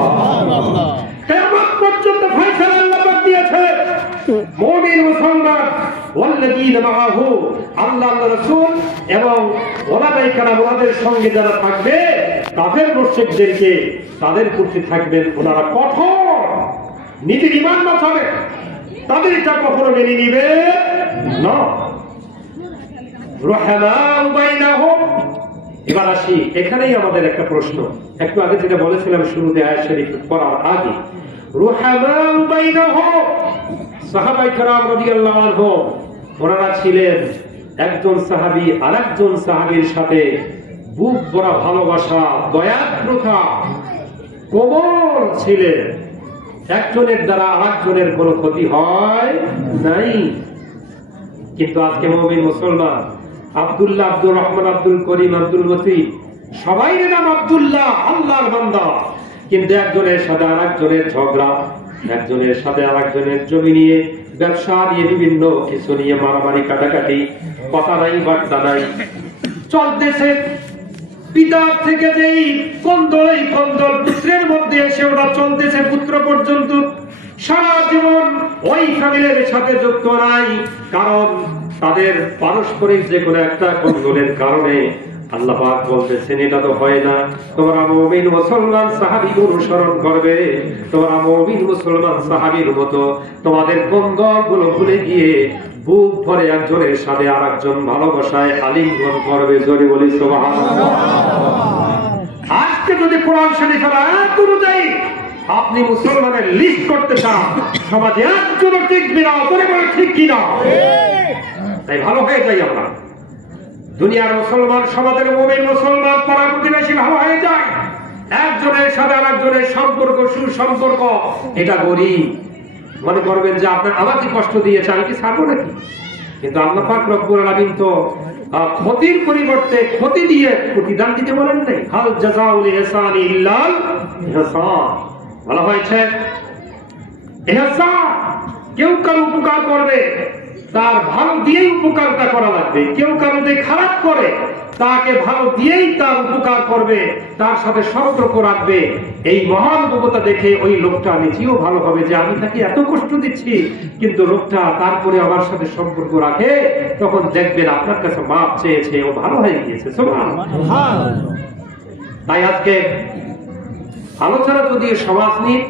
কিয়ামত পর্যন্ত ফয়সালা আল্লাহ পাক দিয়েছে। মুমিন মুসলমান ওয়াল্লাযীনা মাআহু, আল্লাহ আল্লাহর রাসূল এবং ওলামায়ে কেরাম ওনাদের সঙ্গে যারা থাকবে, কাফের মুশরিকদেরকে তাদের প্রতি থাকবেন ওনারা কঠোর, নীতির ঈমান বাঁচাবে, তাদের এটা কখনো মেনে নিবে না। রুহামাউ বাইনাহুম। এবার আসি, এখানেই আমাদের একটা প্রশ্ন, একটু আগে যেটা বলেছিলাম শুরুতে আয়াত শরীফ পড়ার আগে, রুহামাউ বাইনাহুম, সাহাবায়ে কেরাম রাদিয়াল্লাহু আনহুম ওনারা ছিলেন একজন সাহাবী আরেকজন সাহাবীর সাথে বুক ভরা ভালোবাসা, দয়াদ্রতা, কোমল ছিলেন। একজনের দ্বারা আরেকজনের কোনো ক্ষতি হয় নাই। কিন্তু আজকে মুমিন মুসলমান আব্দুল্লাহ, আব্দুর রহমান, আব্দুল করিম, আব্দুল লতিফ, সবাই নাম আব্দুল্লাহ, আল্লাহর বান্দা, কিন্তু একজনের সাথে আরেকজনের ঝগড়া, একজনের সাথে আরেকজনের জমি নিয়ে, ব্যবসা নিয়ে, বিভিন্ন কিছু নিয়ে মারামারি কাটাকাটি, কথা নাই বার্তা নাই চলতেছে। পিতা থেকে যেই কন্দল, এই কন্দল পুত্রের মধ্যে এসে ওটা চলতেছে পুত্র পর্যন্ত। সারা জীবন ওই ফ্যামিলির সাথে যুক্ত নাই, কারণ তাদের পারস্পরিক যে কোনো একটা কন্দলের কারণে আল্লাহ পাক বলতেছেন এটা তো হয় না। তোমরা মুমিন মুসলমান সাহাবীকে অনুসরণ করবে, তোমরা মুমিন মুসলমান সাহাবীর মতো তোমাদের কন্দলগুলো ভুলে গিয়ে বুক ভরে একজনের সাথে আরেকজন ভালোবাসায় আলিঙ্গন করবে। জোরে বলি সুবহানাল্লাহ। আজকে যদি কোরআন শরীফের আয়াত অনুযায়ী আপনি মুসলমানের লিস্ট করতে চান, সমাজে একজনও টিকবে না। জোরে বলে ঠিক কিনা? তাই ভালো হয়ে যাই আমরা, দুনিয়ার মুসলমান, সমাজের মুমিন মুসলমান, পাড়া প্রতিবেশী ভালো হয়ে যায়। একজনের সাথে আরেকজনের সম্পর্ক, সুসম্পর্ক, এটা গরিব মনে করবেন যে আপনার আমাকে কষ্ট দিয়েছে, আমি কি ছাড়বো নাকি? কিন্তু আল্লাহ পাক রব্বুল আলামিন তো ক্ষতির পরিবর্তে ক্ষতি দিয়ে প্রতিদান দিতে বলেন নাই। হাল জাযাউল ইহসানি ইল্লাল ইহসান। বলা হয়েছে ইহসান, কেউ কারো উপকার করবে তার ভালো দিয়েই উপকারটা করা লাগবে। কেউ কারো যে খারাপ করে তাকে ভালো দিয়েই তার উপকার করবে, তার সাথে সম্পর্ক রাখবে। এই মহানুভবতা দেখে ওই লোকটা নিজেও ভালো হবে যে আমি তাকে এত কষ্ট দিচ্ছি, কিন্তু লোকটা তারপরে আমার সাথে সম্পর্ক রাখে, তখন দেখবেন আপনার কাছে মাপ চেয়েছে, ও ভালো হয়ে গিয়েছে। তাই আজকে আলোচনা যদি সমাজ নিয়ে,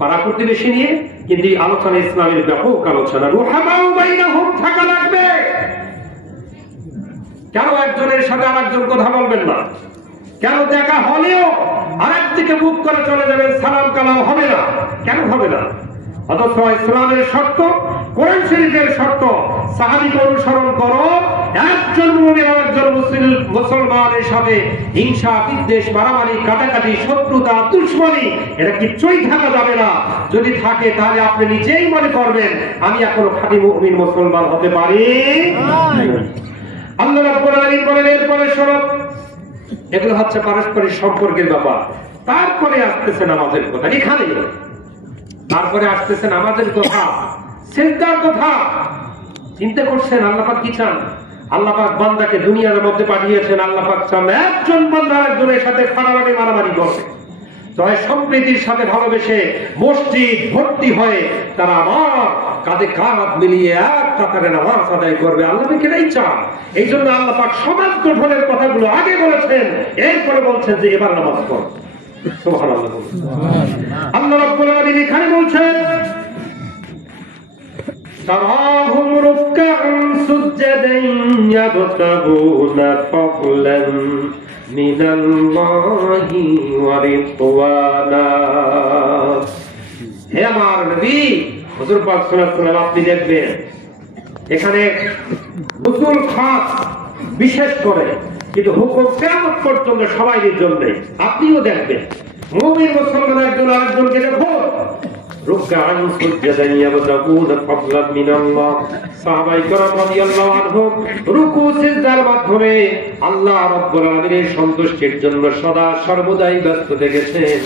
পাড়া প্রতিবেশী নিয়ে, কিন্তু আলোচনা ইসলামের ব্যাপক আলোচনা। রুহামাউ বাইনাহুম থাকা লাগবে। কেন একজনের সাথে আরেকজন কথা বলবেন না? কেন দেখা হলেও আরেকদিকে মুখ করে চলে যাবেন, সালাম কালাম হবে না? কেন হবে না? অথচ ইসলামের শর্ত, কোরআন শরীফের শর্ত, সাহাবীকে অনুসরণ করো। একজন মুমিন আরেকজন মুসলমানের সাথে হিংসা, বিদ্বেষ, মারামারি, কাটাকাটি, শত্রুতা, দুশমনি, এটা কিচ্ছুই থাকা যাবে না। যদি থাকে তাহলে আপনি নিজেই মনে করবেন আমি এখনো খাঁটি মুমিন মুসলমান হতে পারি। আল্লাহ রাব্বুল আলামিন বলেন এরপরে শরত, এগুলো হচ্ছে পারস্পরিক সম্পর্কের ব্যাপার। তারপরে আসতেছে নামাজের কথা, এখানে তারপরে আসতেছে নামাজের কথা, সিজদার কথা। চিন্তা করছেন আল্লাহ পাক কি চান? আল্লাহ পাক বান্দাকে দুনিয়ার মধ্যে পাঠিয়েছেন, আল্লাহ পাক চান একজন বান্দা একজনের সাথে ফাড়াফাড়ি মারামারি করবে, তবে সম্প্রীতির সাথে ভালোবেসে মসজিদ ভর্তি হয়ে তারা আমার কাঁধে কাঁধ মিলিয়ে এক কাতারে নামাজ আদায় করবে। আল্লাহ পাক এটাই চান। এই জন্য আল্লাহ পাক সমাজ গঠনের কথাগুলো আগে বলেছেন, এরপরে বলছেন যে এবার নামাজ পড়। সুবহানাল্লাহ। আল্লাহ রাব্বুল আলামিন এখানে বলছেন তারাহুম রুকআন সুজদান ইয়াবতাগুনা ফাদলান মিনাল্লাহি ওয়া রিদওয়ানা। হে আমার নবী হুজুর পাক সাল্লাল্লাহু আলাইহি ওয়াসাল্লাম, আপনি দেখবেন এখানে গোসল খাস বিশেষ করে, কিন্তু হুকুম কিয়ামত পর্যন্ত সবাইয়ের জন্য। আপনিও দেখবেন মুমিন মুসলমান একজন আরেকজনকে দেখো রুকআন সুজদান ইয়াবতাগুনা ফাদলান মিনাল্লাহ। সাহাবায়ে কেরাম রাদিয়াল্লাহু আনহুম রুকু সিজদার মাধ্যমে আল্লাহ রাব্বুল আলামিনের সন্তুষ্টির জন্য সদা সর্বদাই ব্যস্ত থেকেছেন।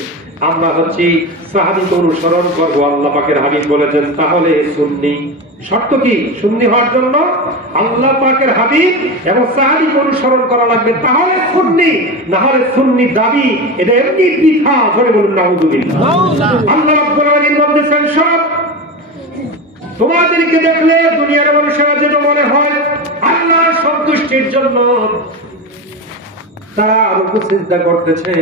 আমরা হচ্ছি সাহাবীকে অনুসরণ করব। আল্লাহ পাকের হাবিব বলেছেন তাহলে সুন্নি। শর্ত কি সুন্নি হওয়ার জন্য? আল্লাহ পাকের হাবিব এবং সাহাবীকে অনুসরণ করা লাগবে, তাহলে সুন্নি। না হলে সুন্নি দাবি এটা এমনি মিথ্যা। ধরে বলুন নাউযুবিল্লাহ। আল্লাহ রাব্বুল আলামিন বলেছেন সব তোমাদেরকে দেখলে দুনিয়ার মানুষেরা যেন মনে হয় আল্লাহর সন্তুষ্টির জন্য তারা রুকু সিজদা করতেছে,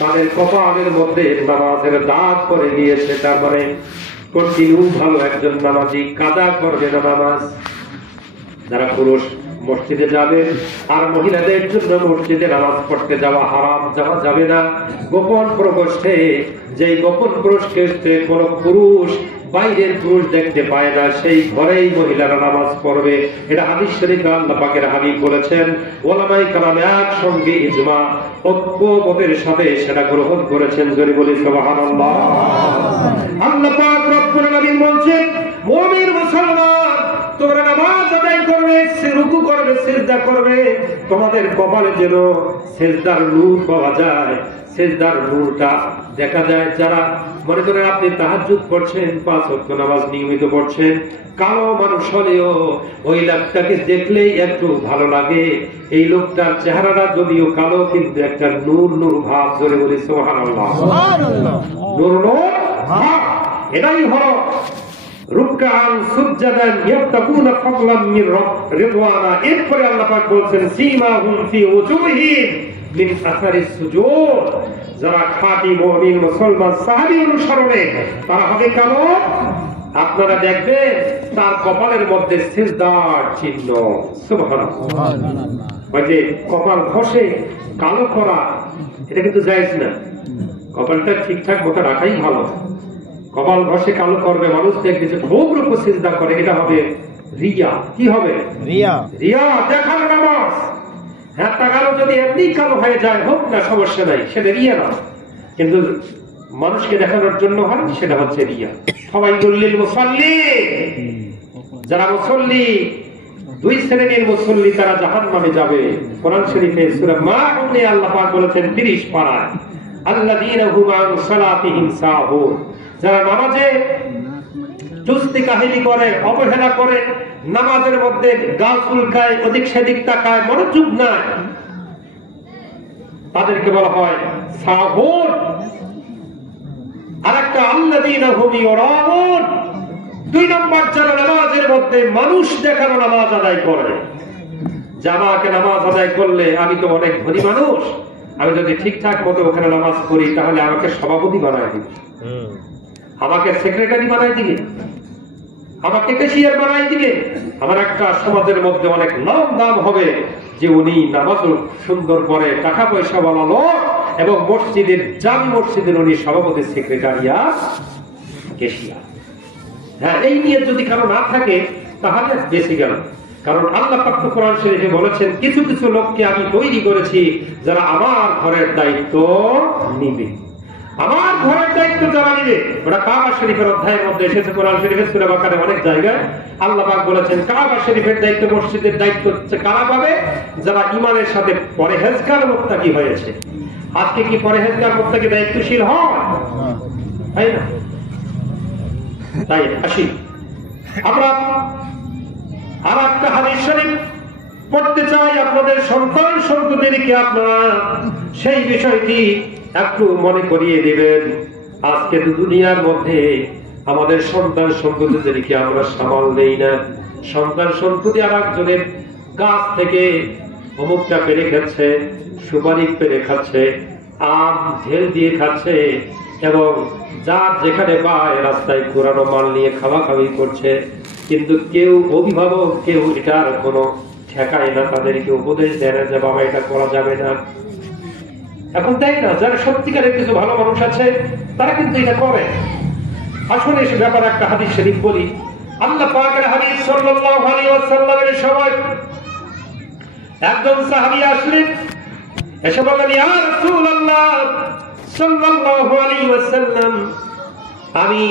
তাদের কপালের মধ্যে নামাজের দাগ পড়ে গিয়েছে, তারপরে কন্টিনিউ ভালো একজন নামাজি কাদা করবে না নামাজ। যারা পুরুষ মসজিদে যাবে আর মহিলাদের জন্য মসজিদে নামাজ পড়তে যাওয়া হারাম, যাওয়া যাবে না। গোপন প্রকোষ্ঠে, যে গোপন প্রকোষ্ঠে কোন পুরুষ বাইরের পুরুষ দেখতে পায় না, সেই ঘরেই মহিলারা নামাজ পড়বে। এটা হাদিস শরীফে আল্লাহ পাকের হাবিব বলেছেন। ওলামায়ে কেরাম একসঙ্গে ইজমা ঐক্যমতের সাথে সেটা গ্রহণ করেছেন। যদি বলি সুবহানাল্লাহ। আল্লাহ পাক রব্বুল আলামিন বলেন মুমিন মুসলমান তোমরা নামাজ আদায় করবে, রুকু করবে, সিজদা করবে, তোমাদের কপালে যেন সিজদার নূর পাওয়া যায়, সিজদার নূরটা দেখা যায়। যারা মনে করেন আপনি তাহাজ্জুদ পড়ছেন, 5 ওয়াক্ত নামাজ নিয়মিত পড়ছেন, কালো মানুষ হলেও ওই লোকটাকে দেখলেই একটু ভালো লাগে। এই লোকটার চেহারাটা যদিও কালো, কিন্তু একটা নূর নূর ভাব। জোরে বলি সুবহানাল্লাহ। নূর নূর ভাব, এটাই হলো রুকআন সুজদান ইয়াবতাগুনা ফাদলান মিন রিদওয়ানা। এরপরে আল্লাহ পাক বলেন সীমাহুম ফি উজুহিহিম মিন আসারিস সুজুদ। যারা খাঁটি মুমিন মুসলমান সাহাবী অনুসরণে তারা হবে কেমন? আপনারা দেখবেন তার কপালের মধ্যে সিজদার চিহ্ন। সুবহানাল্লাহ। ওই যে কপাল ঘষে কালো করা, এটা কিন্তু জায়েজ না। কপালটা ঠিকঠাক মতো রাখাই ভালো। কপাল ঘষে কালো করবে, মানুষ দেখবে যে খুব রূপ সিজদা করে, এটা হবে রিয়া। কি হবে? রিয়া। রিয়া দেখার নামাজ। হ্যাঁ, কালো যদি এমনি কালো হয়ে যায় হোক না, সমস্যা নাই, সেটা রিয়া না। কিন্তু মানুষকে দেখানোর জন্য হয়, সেটা হচ্ছে রিয়া। সবাই বললেন মুসাল্লি, যারা মুসল্লি, 2 শ্রেণীর মুসল্লি তারা জাহান্নামে যাবে। কোরআন শরীফে সূরা মাউনে আল্লাহ পাক বলেছেন 30 পারায়, আল্লাযীনা হুম আন সালাতিহিম সাহুন। যারা নামাজে চুস্তি কাহিনী করে, অবহেলা করে, নামাজের মধ্যে গাল ফুলকায়, ওদিক সেদিক তাকায়, মনোযোগ নাই, তাদেরকে বলা হয় সাহুন। আরেকটা আল্লাযীনা হুম ইউরাউন। 2 নম্বর যারা নামাজের মধ্যে মানুষ দেখানো নামাজ আদায় করে। জামাতে নামাজ আদায় করলে আমি তো অনেক ধনী মানুষ, আমি যদি ঠিকঠাক মতো ওখানে নামাজ পড়ি তাহলে আমাকে সভাপতি বানায় দিবে, আমাকে সেক্রেটারি বানাই দিবে, আমাকে ক্যাশিয়ার বানাই দিবে। আমার একটা সমাজের মধ্যে অনেক নাম দাম হবে যে উনি নামাজ সুন্দর করে, টাকা পয়সা ওয়ালা লোক, এবং মসজিদের জামি মসজিদের উনি সভাপতি, সেক্রেটারিয়া, ক্যাশিয়ার। হ্যাঁ, এই নিয়ে যদি কারো না থাকে তাহলে বেশি গেল। কারণ আল্লাহ পাক কোরআন শরীফে বলেছেন কিছু কিছু লোককে আমি তৈরি করেছি যারা আমার ঘরের দায়িত্ব নিবে। আমার ঘরের দায়িত্ব যারা নিবে, ওরা কাবা শরীফের অধ্যায়ের মধ্যে এসেছে। কোরআন শরীফের সূরা বাকারার অনেক জায়গায় আল্লাহ পাক বলেছেন কাবা শরীফের দায়িত্ব, মসজিদের দায়িত্ব হচ্ছে কারা পাবে? যারা ঈমানের সাথে পরহেজগার মুত্তাকি হয়েছে। আজকে কি পরহেজগার মুত্তাকি দায়িত্বশীল হয়? তাই না? তাই আসি আমরা আর একটা হাদিস শরীফ পড়তে চাই। আপনাদের সন্তান সন্ততিকে আপনারা সেই বিষয়টি একটু মনে করিয়ে দিবেন। আজকে দুনিয়ার মধ্যে আমাদের সন্তান সন্ততিদেরকে আমরা সামাল দেই না। সন্তান সন্ততি আর একজনের গাছ থেকে অমুকটা পেরে খাচ্ছে, সুপারি পেরে খাচ্ছে, আম ঝেল দিয়ে খাচ্ছে, এবং যার যেখানে পায় রাস্তায় পুরানো মাল নিয়ে খাওয়া খাওয়ি করছে, কিন্তু কেউ অভিভাবক কেউ এটার কোনো ঠেকায় না, তাদেরকে উপদেশ দেয় না যে বাবা এটা করা যাবে না। এখন তাই না, যারা সত্যিকারের কিছু ভালো মানুষ আছে তারা কিন্তু এটা করে। আসলে সে ব্যাপারে একটা হাদিস শরীফ বলি। আল্লাহ পাকের হাদিস সাল্লাল্লাহু আলাইহি ওয়াসাল্লামের সময় একজন সাহাবী আসলেন, এসে বললেন, ইয়া রাসূলুল্লাহ সাল্লাল্লাহু আলাইহি ওয়াসাল্লাম, আমি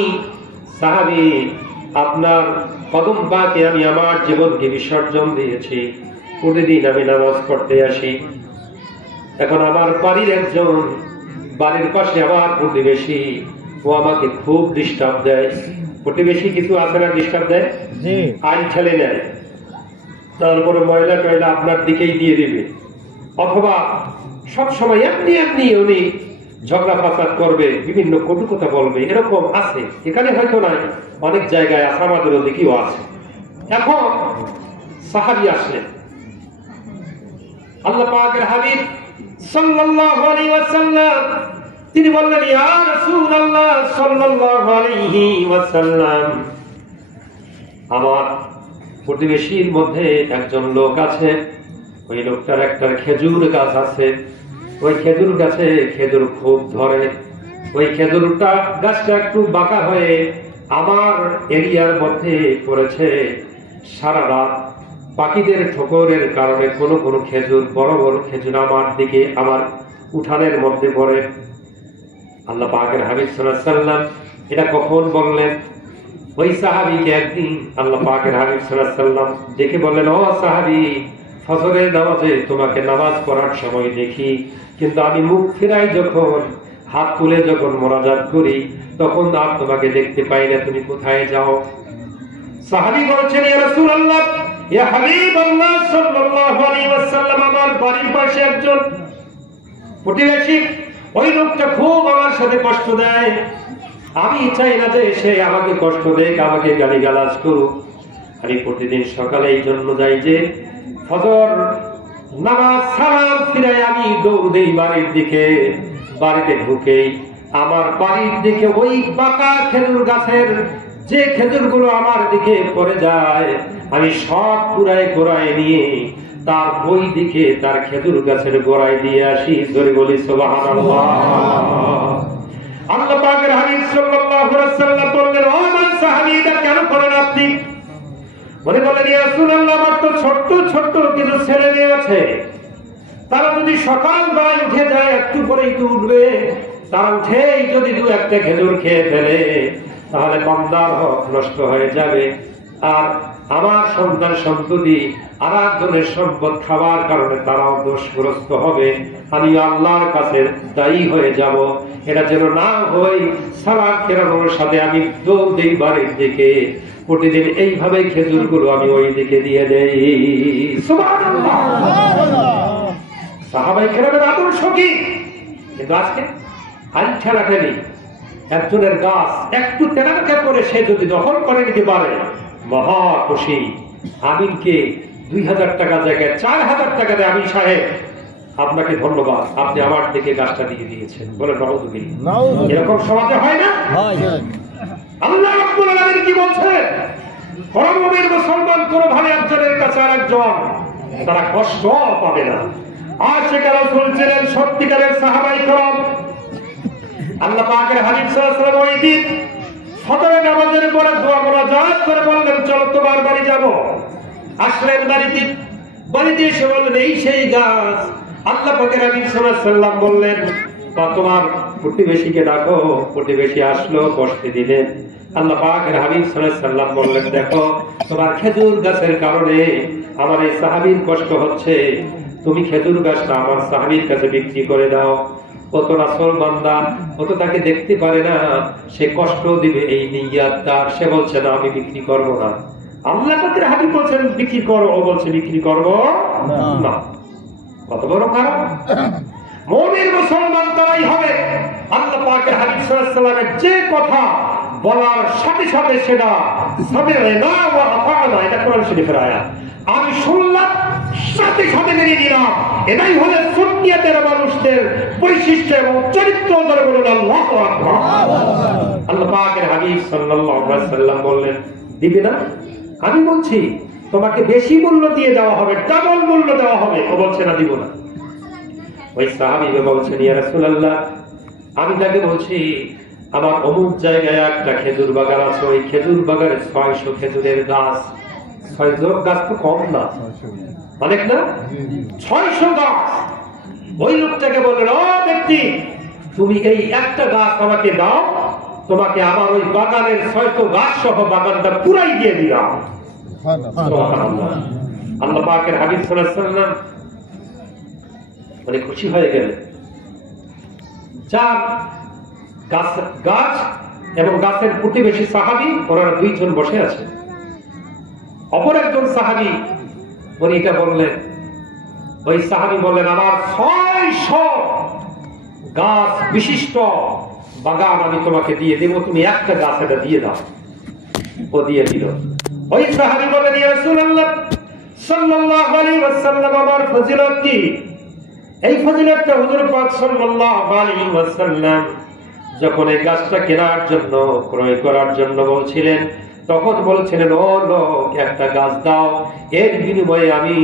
সাহাবী, আপনার কদম পাকে আমি আমার জীবনকে বিসর্জন দিয়েছি। প্রতিদিন আমি নামাজ পড়তে আসি। এখন আমার বাড়ির একজন, বাড়ির পাশে আমার প্রতিবেশী, ও আমাকে খুব ডিস্টার্ব দেয়। প্রতিবেশী কিছু আছে না ডিস্টার্ব দেয়, আইন ঠেলে নেয়, তারপরে ময়লা টয়লা আপনার দিকেই দিয়ে দিবে, অথবা সবসময় এমনি এমনি উনি ঝগড়া ফাসাদ করবে, বিভিন্ন কটু কথা বলবে। এরকম আছে, এখানে হয়তো নাই, অনেক জায়গায় আছে, আমাদের ওদিকেও আছে। এখন সাহাবী আসলেন, আল্লাহ পাকের হাবিব সাল্লাল্লাহু আলাইহি ওয়াসাল্লাম, তিনি বললেন, ইয়া রাসূলুল্লাহ সাল্লাল্লাহু আলাইহি ওয়াসাল্লাম, আমার প্রতিবেশীর মধ্যে একজন লোক আছে, ওই লোকটার একটা খেজুর গাছ আছে, ওই খেজুর গাছে খেজুর খুব ধরে, ওই খেজুরটা গাছটা একটু বাঁকা হয়ে আমার এরিয়ার মধ্যে পড়েছে। সারা রাত পাখিদের ঠোকরের কারণে কোনো কোনো খেজুর, বড় বড় খেজুর আমার দিকে, আমার উঠানের মধ্যে পড়ে। আল্লাহ পাকের হাবিব সাল্লাল্লাহু আলাইহি ওয়াসাল্লাম এটা কখন বললেন? ওই সাহাবীকে একদিন আল্লাহ পাকের হাবিব সাল্লাল্লাহু আলাইহি ওয়াসাল্লাম দেখে বললেন, ও সাহাবী, ফজরের নামাজে তোমাকে নামাজ পড়ার সময় দেখি, কিন্তু আমি মুখ ফিরাই যখন, হাত তুলে যখন মোনাজাত করি, তখন আর তোমাকে দেখতে পাই না, তুমি কোথায় যাও? সাহাবী বলছেন, ইয়া রাসূলুল্লাহ, ইয়া হাবিবাল্লাহ সাল্লাল্লাহু আলাইহি ওয়াসাল্লাম, আমার বাড়ির পাশে একজন প্রতিবেশী, ওই লোকটা খুব আমার সাথে কষ্ট দেয়। আমি চাই না যে সে আমাকে কষ্ট দেয়, আমাকে গালিগালাজ করুক। আমি প্রতিদিন সকালে এই জন্য যাই যে ফজর নামাজ সালাম ফিরাই আমি দৌড় দেই বাড়ির দিকে। বাড়িতে ঢুকেই আমার বাড়ির দিকে ওই বাঁকা খেজুর গাছের যে খেজুরগুলো আমার দিকে পড়ে যায়, আমি সব কুড়ায় কুড়ায় নিয়ে তার ওই দিকে তার খেজুর গাছের গোড়ায় দিয়ে আসি। ধরে বলি সুবহানাল্লাহ। আল্লাহ পাকের হাবিব সাল্লাল্লাহু আলাইহি ওয়াসাল্লাম বললেন, ও আমার সাহাবী, এটা কেন করেন আপনি? বলে বলেন, ইয়া রাসূলুল্লাহ, আমার তো ছোট্ট ছোট্ট কিছু ছেলে মেয়ে আছে, তারা যদি সকাল বেলায় উঠে যায়, একটু পরেই তো উঠবে, তারা উঠেই যদি দু একটা খেজুর খেয়ে ফেলে, তাহলে বান্দার হক নষ্ট হয়ে যাবে, আর আমার সন্তান সন্ততি আর একজনের সম্পদ খাওয়ার কারণে তারাও দোষগ্রস্ত হবে, আমি আল্লাহর কাছে দায়ী হয়ে যাব। এটা যেন না হয়, সালাত ফেরানোর সাথে আমি দৌড় দিই বাড়ির দিকে। প্রতিদিন এইভাবে খেজুরগুলো আমি ওই দিকে দিয়ে দেই। সুবহানাল্লাহ। সাহাবায়ে কেরামের আদর্শ কি? কিন্তু আজকে আইন ঠেলাঠেলি, একজনের গাছ একটু তেনাকে করে সে যদি দখল করে নিতে পারে, মহা খুশি। আমিনকে 2000 টাকা জায়গায় 4000 টাকা দেয়, আমিন সাহেব আপনাকে ধন্যবাদ, আপনি আমার দিকে গাছটা দিয়ে দিয়েছেন। বলে নাউযুবিল্লাহ। এরকম সমাজে হয় না? আল্লাহ রাব্বুল আলামিন কি বলছেন? পরম মুমিন মুসলমান কোনোভাবে একজনের কাছে আরেকজন তারা কষ্ট পাবে না। আশিক রাসূল ছিলেন সত্যিকারের সাহাবায়ে কেরাম। আল্লাহ পাকের হাবিব সাল্লাল্লাহু আলাইহি ওয়াসাল্লাম ওই দিন ফজরের নামাজের পরে দোয়া মুনাজাত করে বললেন, চলো তোমার বাড়ি যাব। আসলেন বাড়িতে, বাড়িতে এসে বললেন, এই সেই গাছ। আল্লাহ পাকের হাবিব সাল্লাল্লাহু আলাইহি ওয়াসাল্লাম বললেন, তোমার প্রতিবেশীকে ডাকো। প্রতিবেশী আসলো, বসতে দিলেন। আল্লাহ পাকের হাবিব সাল্লাল্লাহু আলাইহি ওয়াসাল্লাম বললেন, দেখো, তোমার খেজুর গাছের কারণে আমার এই সাহাবীর কষ্ট হচ্ছে, তুমি খেজুর গাছটা আমার সাহাবীর কাছে বিক্রি করে দাও। ও তো রাসূল বান্দা, ও তো তাকে দেখতে পারে না, সে কষ্ট দিবে এই নিয়ত তার। সে বলছে না আমি বিক্রি করব না। আল্লাহ পাকের হাবিব বলছেন বিক্রি করো, ও বলছে বিক্রি করব না। কত বড় খারাপ! মুমিন মুসলমান তারাই হবে আল্লাহ পাকের হাবিব সাল্লাল্লাহু আলাইহি ওয়াসাল্লামের যে কথা বলার সাথে সাথে সেটা সামি'না ওয়া আতা'না, এটা কোরআন শরীফের আয়াত। আমি শুনলাম, সাথে সাথে মেনে নিলাম। এটাই হলো সুন্নিয়তের মানুষদের বৈশিষ্ট্য এবং চরিত্র। ধরে বলুন আল্লাহু আকবার। আল্লাহ পাকের হাবিব সাল্লাল্লাহু আলাইহি ওয়াসাল্লাম বললেন দিবে না? আমি বলছি তোমাকে বেশি মূল্য দিয়ে দেওয়া হবে, ডাবল মূল্য দেওয়া হবে। ও বলছে না দিব না। ওই সাহাবী বলছেন ইয়া রাসূলুল্লাহ, আমি তাকে বলছি আমার অমুক জায়গায় একটা খেজুর বাগান আছে, ওই খেজুর বাগানে 600 খেজুরের গাছ। 600 গাছ তো কম না, অনেক না? 600 গাছ। ওই লোকটাকে বললেন ও ব্যক্তি, তুমি এই একটা গাছ আমাকে দাও, তোমাকে আমার ওই বাগানের 600 গাছ সহ বাগানটা পুরাই দিয়ে দিলাম। আল্লাহ পাকের হাবিব সাল্লাল্লাহু আলাইহি ওয়াসাল্লাম অনেক খুশি হয়ে গেলেন। যার গাছ এবং গাছের প্রতিবেশী সাহাবী, ওনারা দুইজন বসে আছে। অপর একজন সাহাবী উনি এটা বললেন, ওই সাহাবী বললেন আমার 600 গাছ বিশিষ্ট বাগান আমি তোমাকে দিয়ে দেব, তুমি একটা গাছ এটা দিয়ে দাও। ও দিয়ে দিল। ওই সাহাবী বললেন ইয়া রাসূলুল্লাহ সাল্লাল্লাহু আলাইহি ওয়াসাল্লাম, আমার ফজিলত কি? এই ফজিলতটা হুজুর পাক সাল্লাল্লাহু আলাইহি ওয়াসাল্লাম যখন এই গাছটা কেনার জন্য, ক্রয় করার জন্য বলছিলেন, তখন বলছিলেন ও লোক একটা গাছ দাও, এর বিনিময়ে আমি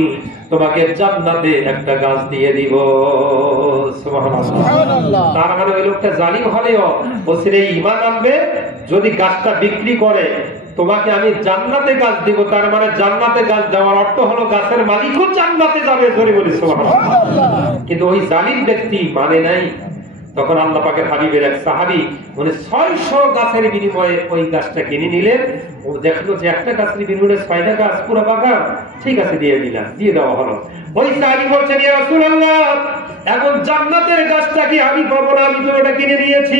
তোমাকে জান্নাতে একটা গাছ দিয়ে দিব। সুবহানাল্লাহ। তার মানে ওই লোকটা জালিম হলেও বলছিল ঈমান আনবে, যদি গাছটা বিক্রি করে তোমাকে আমি জান্নাতে গাছ দিব। তার মানে জান্নাতে গাছ দেওয়ার অর্থ হলো গাছের মালিকও জান্নাতে যাবে। ধরে বলি সুবহানাল্লাহ। কিন্তু ওই জালিম ব্যক্তি মানে নাই। তখন আল্লাহ পাকের হাবিবের এক সাহাবী উনি 600 গাছের বিনিময়ে ওই গাছটা কিনে নিলেন। ও দেখলো যে একটা গাছের বিনিময়ে 6টা গাছ পুরো বাগান, ঠিক আছে দিয়ে দিলাম, দিয়ে দেওয়া হলো। ওই সাহাবী বলছেন ইয়া রাসূলুল্লাহ, এখন জান্নাতের গাছটা কি আমি পাবো না? আমি তো ওটা কিনে নিয়েছি।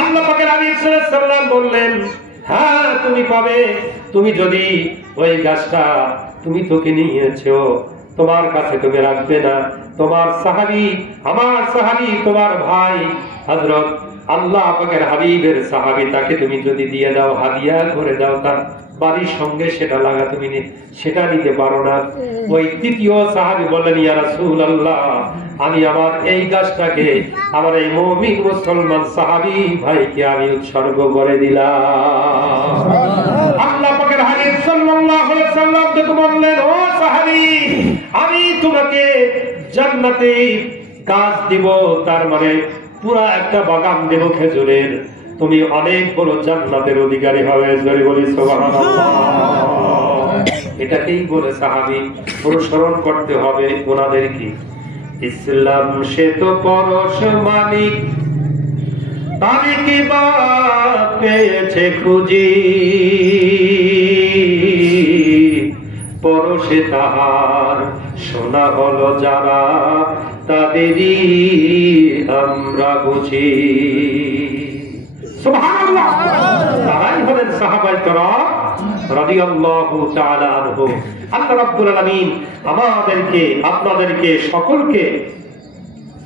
আল্লাহ পাকের হাবিব সাল্লাল্লাহু আলাইহি ওয়াসাল্লাম বললেন হ্যাঁ তুমি পাবে। তুমি যদি ওই গাছটা তুমি তো কিনে নিয়েছো, তোমার কাছে তুমি রাখবে না। তোমার সাহাবী, আমার সাহাবী, তোমার ভাই হযরত আল্লাহ পাকের হাবিবের সাহাবী, তাকে তুমি যদি দিয়ে দাও, হাদিয়া করে দাও, তার বাড়ির সঙ্গে সেটা লাগা, তুমি সেটা নিতে পারো না। ওই তৃতীয় সাহাবী বললেন ইয়া রাসূলুল্লাহ, আমি আমার এই গাছটাকে আমার এই মুমিন মুসলমান সাহাবী ভাইকে আমি উৎসর্গ করে দিলাম। আল্লাহ পাকের হাবিব সাল্লাল্লাহু আলাইহি ওয়াসাল্লাম তাকে বললেন ও সাহাবী, আমি তোমাকে জান্নাতে গাছ দিব, তার মানে পুরা একটা বাগান দেব খেজুরের, তুমি অনেক বড় জান্নাতের অধিকারী হবে। জোরে বলি সুবহানাল্লাহ। এটাকেই বলে সাহাবী অনুসরণ করতে হবে ওনাদেরকে। ইসলাম সে তো পরশ মানিক, তারে কি বা পেয়েছে খুঁজি, পরশে তাহার সোনা হলো যারা, তাদেরই আমরা বুঝি। সুবহানাল্লাহ। তারাই হলেন সাহাবায়ে কেরাম রাদিয়াল্লাহু তাআলা আনহুম। আল্লাহ রাব্বুল আলামিন আমাদেরকে, আপনাদেরকে, সকলকে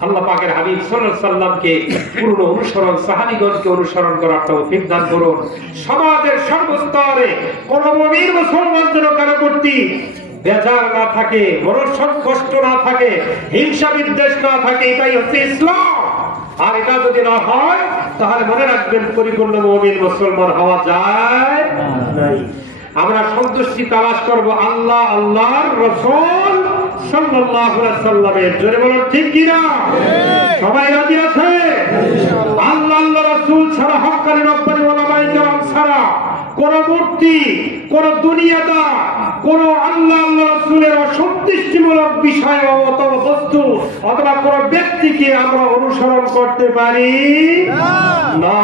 আল্লাহ পাকের হাবিব সাল্লাল্লাহু আলাইহি সাল্লামকে পূর্ণ অনুসরণ, সাহাবীগণকে অনুসরণ করার তৌফিক দান করুন। সমাজের সর্বস্তরে কোন মুমিন মুসলমান যেন কারো প্রতি বেজার না থাকে, মনোকষ্ট না থাকে, হিংসা বিদ্বেষ না থাকে, এটাই হচ্ছে ইসলাম। আর এটা যদি না হয় তাহলে মনে রাখবেন পরিপূর্ণ মুমিন মুসলমান হওয়া যায় নাই। আমরা সন্তুষ্টি তালাশ করব আল্লাহ, আল্লাহর রাসূল সাল্লাল্লাহু আলাইহি ওয়াসাল্লামের। জোরে বলুন ঠিক কি না? সবাই রাজি আছে? আল্লাহ, আল্লাহর রাসূল ছাড়া, হক্কানি রব্বানি ওলামায়ে কেরাম ছাড়া কোন মূর্তি, কোন দুনিয়াটা, কোন আল্লাহ, আল্লাহ রাসূলের অসন্তুষ্টিমূলক বিষয় অথবা বস্তু অথবা কোন ব্যক্তিকে আমরা অনুসরণ করতে পারি না।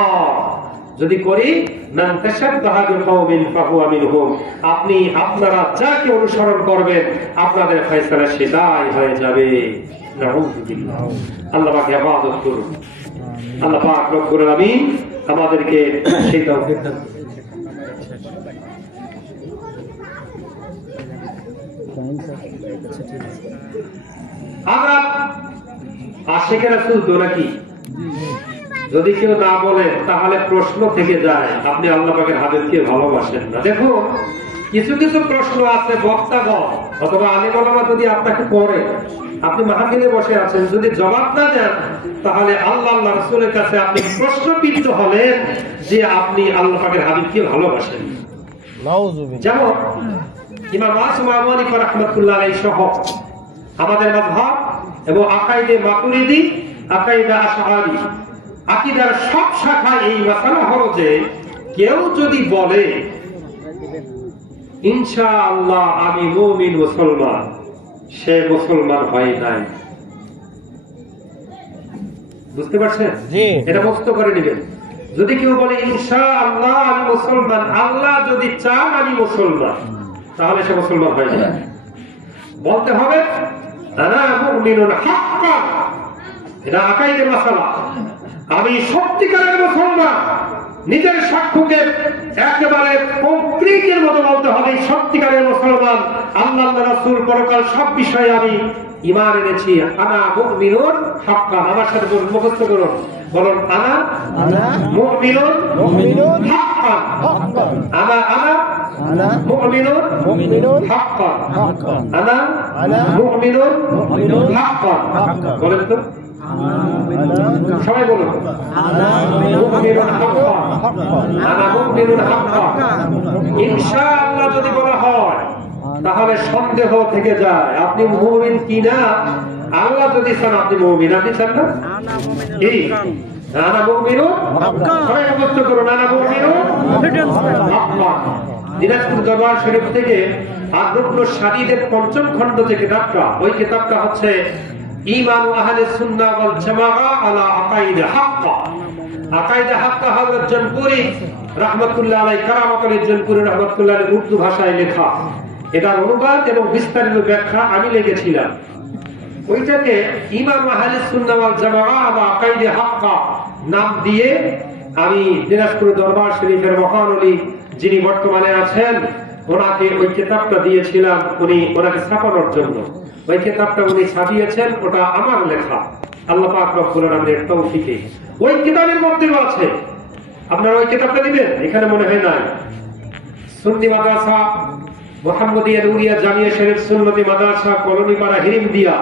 যদি করি মান তাশাব্বাহা বিকওমিন ফাহুয়া মিনহুম, আপনি আপনারা যাকে অনুসরণ করবেন আপনাদের ফয়সালা সেটাই হয়ে যাবে। নাউযুবিল্লাহ। আল্লাহ পাক হেফাজত করুন। আল্লাহ পাক রব্বুল আলামিন আমাদেরকে সেই তৌফিক দান করুন। আমরা আশিকে রাসূল তো নাকি? যদি কেউ না বলে তাহলে প্রশ্ন থেকে যায় আপনি আল্লাহ পাকের হাবিবকে ভালোবাসেন না। দেখো কিছু কিছু প্রশ্ন আছে বক্তাগণ অথবা আলেম ওলামা যদি আপনাকে পড়ে, আপনি মাহফিলে বসে আছেন, যদি জবাব না দেন তাহলে আল্লাহ রাসূলের কাছে আপনি প্রশ্নবিদ্ধ হলেন যে আপনি আল্লাহ পাকের হাবিবকে ভালোবাসেন। যেমন ইমাম মাসুম আবু হানিফা রাহমাতুল্লাহ আলাইহি সহ আমাদের মাযহাব এবং আকাইদে মাতুরিদি, আকাইদা আশআরি, আকীদার সব শাখায় এই মাসালা হলো যে কেউ যদি বলে ইনশাআল্লাহ আমি মুমিন মুসলমান, সে মুসলমান হয় নাই। বুঝতে পারছেন? এটা মুক্ত করে নেবেন। যদি কেউ বলে ইনশাআল্লাহ আমি মুসলমান, আল্লাহ যদি চান আমি মুসলমান, তাহলে সে মুসলমান হয় না। বলতে হবে আনা মুমিনুন হাক্কান, এটা আকাইদের মাসালা। আমি সত্যিকারের মুসলমান, নিজের সাক্ষ্যকে একেবারে কংক্রিটের মতো বলতে হবে সত্যিকারের মুসলমান, আল্লাহ রাসূল পরকাল সব বিষয়ে আমি ঈমান এনেছি। আনা মুমিনুন হাক্কান। আমার সাথে মুখস্থ করুন, বলুন আনা মুমিনুন হাক্কান। আনা মুমিনুন হাক্কান। আনা মুমিনুন হাক্কান। বলেন তো সবাই বলুন আনা মুমিনুন হাক্কান। ইনশাআল্লাহ যদি বলা হয় তাহলে সন্দেহ থেকে যায় আপনি মুমিন কিনা। আল্লাহ যদি চান আপনি মুমিন, আপনি চান না কি? আনা মুমিনুন হাক্কান। সবাই মুখস্থ করুন আনা মুমিনুন হাক্কান। দিনাজপুর দরবার শরীফ থেকে আর-রুকনু শাদীদের পঞ্চম খণ্ড থেকে ডাক্কা, ওই কিতাবটা হচ্ছে ঈমান আহলে সুন্নাহ ওয়াল জামাআহ আলা আকাইদা হাক্কা। আকাইদা হাক্কা হযরত জনপুরি রাহমাতুল্লাহ আলাইহি, কারামাতুল জনপুরি রাহমাতুল্লাহ আলাইহি উর্দু ভাষায় লেখা। এটার অনুবাদ এবং বিস্তারিত ব্যাখ্যা আমি লিখেছিলাম। ওইটাকে ঈমান আহলে সুন্নাহ ওয়াল জামাআহ বা আকাইদা হাক্কা নাম দিয়ে আমি দিনাজপুর দরবার শরীফের মহান ওলি যিনি বর্তমানে আছেন ওনাকে ওই কিতাবটা দিয়েছিলাম, উনি ওনাকে ছাপানোর জন্য। ওই কিতাবটা উনি ছাপিয়েছেন, ওটা আমার লেখা। আল্লাহ পাক রব্বুল আলামিনের তৌফিকে ওই কিতাবের মধ্যেও আছে। আপনারা ওই কিতাবটা দিবেন? এখানে মনে হয় নাই। সুন্নি মাদ্রাসা মুহাম্মদিয়া নুরিয়া জামিয়া শরীফ সুন্নতি মাদ্রাসা কলোনিপাড়া হিরিমদিয়া,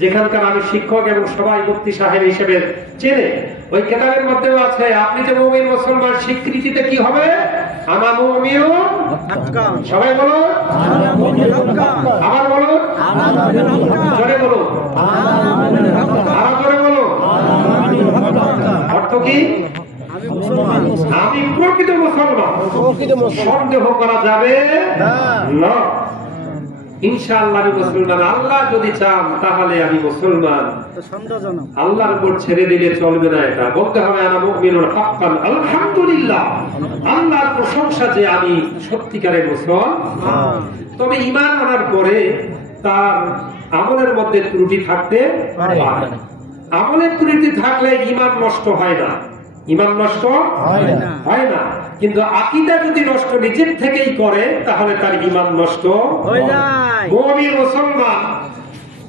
যেখানকার আমি শিক্ষক এবং সবাই মুফতি সাহেব হিসেবে চেনে, ওই কিতাবের মধ্যেও আছে আপনি যে মুমিন মুসলমান স্বীকৃতিতে কি হবে? আনা মুমিনুন হাক্কান। সবাই বলো আনা মুমিনুন হাক্কান। আবার বলো আনা মুমিনুন হাক্কান। জোরে বলো আনা মুমিনুন হাক্কান। আরো জোরে বলো আনা মুমিনুন হাক্কান। অর্থ কি? আমি মুসলমান, আমি প্রকৃত মুসলমান। সন্দেহ করা যাবে না। ইনশাআল্লাহ আমি মুসলমান, আল্লাহ যদি চান তাহলে আমি মুসলমান। আল্লাহর উপর ছেড়ে দিলে চলবে না। এটা বলতে হবে আনা মুমিনুন হাক্কান। আলহামদুলিল্লাহ, আল্লাহর প্রশংসা যে আমি সত্যিকারের মুসলমান। তবে ঈমান আনার পরে তার আমলের মধ্যে ত্রুটি থাকতে পারে। আমলের ত্রুটি থাকলে ঈমান নষ্ট হয় না, ঈমান নষ্ট হয় না। কিন্তু আকীদা যদি নষ্ট নিজের থেকেই করে তাহলে তার ঈমান নষ্ট হয়ে যায়। মুমিন মুসলমান,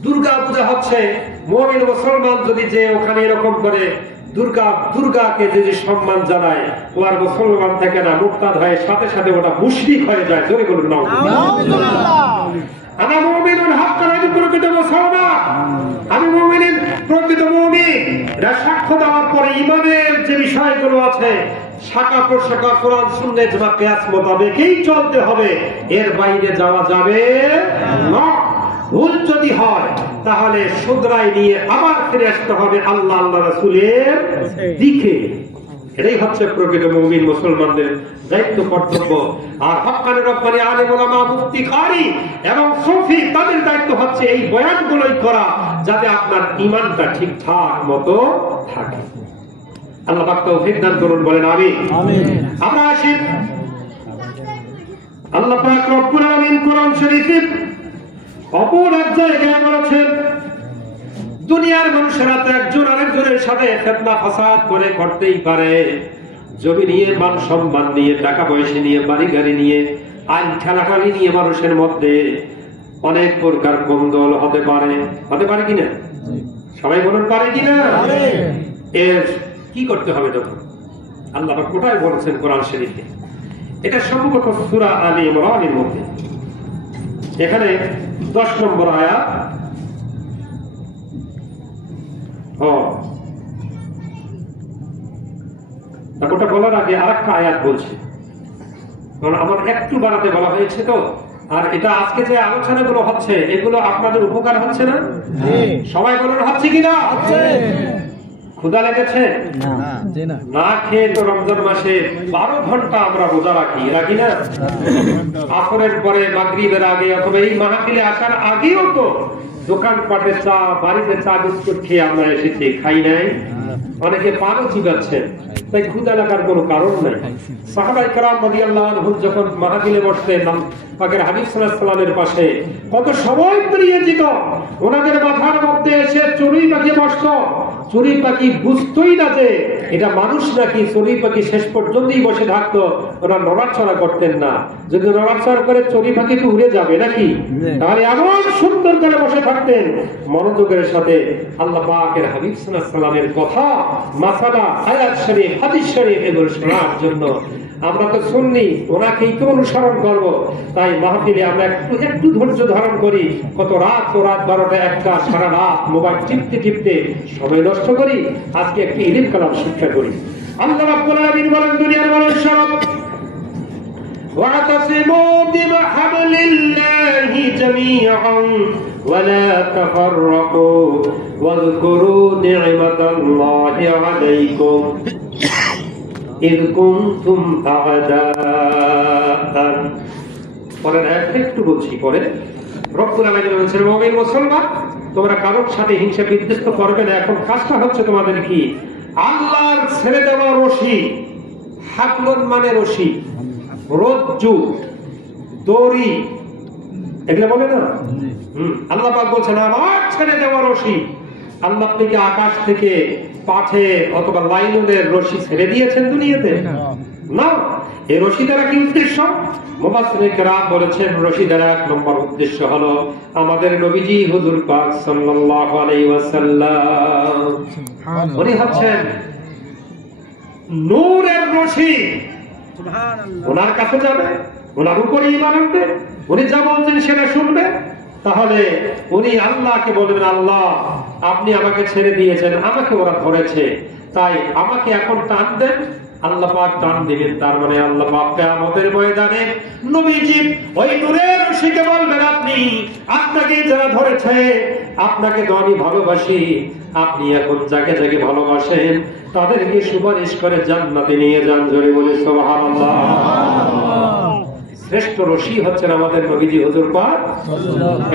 দুর্গা পূজা হচ্ছে, মুমিন মুসলমান যদি যে ওখানে এরকম করে দুর্গাকে যদি সম্মান জানায়, ও আর মুসলমান থেকে না, মুরতাদ হয়ে সাথে সাথে ওটা মুশরিক হয়ে যায়। জোরে বলুন নাউযুবিল্লাহ। আনা মুমিনুন হাক্কান, আমি প্রকৃত মুসলমান, আমি মুমিন, প্রকৃত মুমিন। এরা সাক্ষ্য দেওয়ার পরে ঈমানের যে বিষয়গুলো আছে শাখা প্রশাখা কোরআন সুন্নাহ ইজমা কিয়াস মোতাবেকই চলতে হবে, এর বাইরে যাওয়া যাবে না। ভুল যদি হয় তাহলে শুধরাই নিয়ে আবার ফিরে আসতে হবে আল্লাহ আল্লাহ রাসূলের দিকে। এটাই হচ্ছে প্রকৃত মুমিন মুসলমানদের দায়িত্ব, কর্তব্য। আর হক্কানি রব্বানি আলেম ওলামা মুফতি কারি এবং সুফি, তাদের দায়িত্ব হচ্ছে এই বয়ানগুলোই করা যাতে আপনার ঈমানটা ঠিকঠাক মতো থাকে। আল্লাহ পাক তৌফিক দান করুন, বলেন আমিন। আমরা আসি আল্লাহ পাক রব্বুল আলামিন কোরআন শরীফে অপর এক জায়গায় বলেছেন দুনিয়ার মানুষেরা তো একজন আরেকজনের সাথে ফিতনা ফাসাদ করে করতেই পারে, জমি নিয়ে, মান সম্মান নিয়ে, টাকা পয়সা নিয়ে, বাড়ি গাড়ি নিয়ে, আইন ঠেলাঠালি নিয়ে মানুষের মধ্যে অনেক প্রকার কোন্দল হতে পারে কিনা? সবাই বলুন পারে কিনা? এর কি করতে হবে? তখন আল্লাহ কোথায় বলেছেন কোরআন শরীফে? এটা সম্ভবত সূরা আলে ইমরানের মধ্যে, এখানে 10 নম্বর আয়াত। ওটা বলার আগে আরেকটা আয়াত বলছি, কারণ আমার একটু বাড়াতে বলা হয়েছে তো। আর এটা আজকে যে আলোচনাগুলো হচ্ছে এগুলো আপনাদের উপকার হচ্ছে না? সবাই বলুন হচ্ছে কিনা? ক্ষুধা লেগেছে? না খেয়ে তো রমজান মাসে 12 ঘন্টা আমরা রোজা রাখি না? আসরের পরে, মাগরিবের আগে, অথবা এই মাহফিলে আসার আগেও তো দোকানপাটে চা, বাড়িতে চা বিস্কুট খেয়ে আমরা এসেছি, খাই নাই? অনেকে পানও চিবাচ্ছেন, তাই ক্ষুধা লাগার কোনো কারণ নাই। সাহাবায়ে কেরাম রাদিয়াল্লাহু আনহুম যখন মাহফিলে বসতেন পাকের হাবিব সাল্লাল্লাহু আলাইহি ওয়াসাল্লামের পাশে, কত সময় পেরিয়ে যেত, ওনাদের মাথার মধ্যে এসে চড়ুই পাখি বসতো। চড়ুই পাখি বুঝতোই না যে এটা মানুষ নাকি, চড়ুই পাখি শেষ পর্যন্তই বসে থাকতো, ওরা নড়াচড়া করতেন না। যদি নড়াচড়া করে চড়ুই পাখি তো উড়ে যাবে নাকি? তাহলে এমন সুন্দর করে বসে থাকতেন মনোযোগের সাথে আল্লাহ পাকের হাবিব সাল্লাল্লাহু আলাইহি ওয়াসাল্লামের কথা, মাসালা, আয়াত শরীফ, হাদিস শরীফ এগুলো শোনার জন্য। আমরা তো সুন্নি, ওনাকেই তো অনুসরণ করব। তাই মাহফিলে আমরা একটু ধৈর্য ধারণ করি। কত রাত 12টা 1টা সারা রাত মোবাইল টিপতে সময় নষ্ট করি। আজকে একটি ইলম কালাম শিক্ষা করি। আল্লাহ রাব্বুল আলামিন বলেন, দুনিয়ার মানুষ সব ওয়াতাসিমু বিহাবলিল্লাহি জামিআন ওয়ালা তাফাররাকু ওয়াযকুরু নি'মাতাল্লাহি আলাইকুম إذ كنتم أعداء। পরের আয়াতটা একটু বলছি পরে। রব্বুল আলামিন বলেছেন, মুমিন মুসলমান, তোমরা কারোর সাথে হিংসা বিদ্বেষ করবে না। এখন কাজটা হচ্ছে তোমাদের কি? আল্লাহর ছেড়ে দেওয়া রশি, হাবলুন মানে রশি, রজ্জু, দড়ি, এগুলো বলে না? আল্লাহ পাক বলছেন, আমার ছেড়ে দেওয়া রশি। আল্লাহ থেকে আকাশ থেকে পাঠে অথবা লাইনের রশি ছেড়ে দিয়েছেন দুনিয়াতে? না। এই রশি দ্বারা কি উদ্দেশ্য? মুফাসসিরিন কেরাম বলেছেন, রশি দ্বারা 1 নম্বর উদ্দেশ্য হলো আমাদের নবীজি হুজুর পাক সাল্লাল্লাহু আলাইহি ওয়াসাল্লাম, উনি হচ্ছেন নূরের রশি। সুবহানাল্লাহ। ওনার কাছে যাবে, ওনার উপরে ঈমান আনবে, উনি যা বলছেন সেটা শুনবে। তাহলে উনি আল্লাহকে বলবেন, আল্লাহ আপনি আমাকে ছেড়ে দিয়েছেন, আমাকে ওরা ধরেছে, তাই আমাকে এখন টান দেন। আল্লাহ পাক টান দিবেন। তার মানে আল্লাহ পাক কিয়ামতের ময়দানে নবীজি ওই নূরের রশিকে বলবেন, আপনাকে যারা ধরেছে, আপনাকে তো আমি ভালোবাসি, আপনি এখন যাকে যাকে ভালোবাসেন তাদেরকে সুপারিশ করে জান্নাতে নিয়ে যান। জোরে বলে সুবহানাল্লাহ। শ্রেষ্ঠ রশি হচ্ছেন আমাদের নবীজি হুজুর পাক।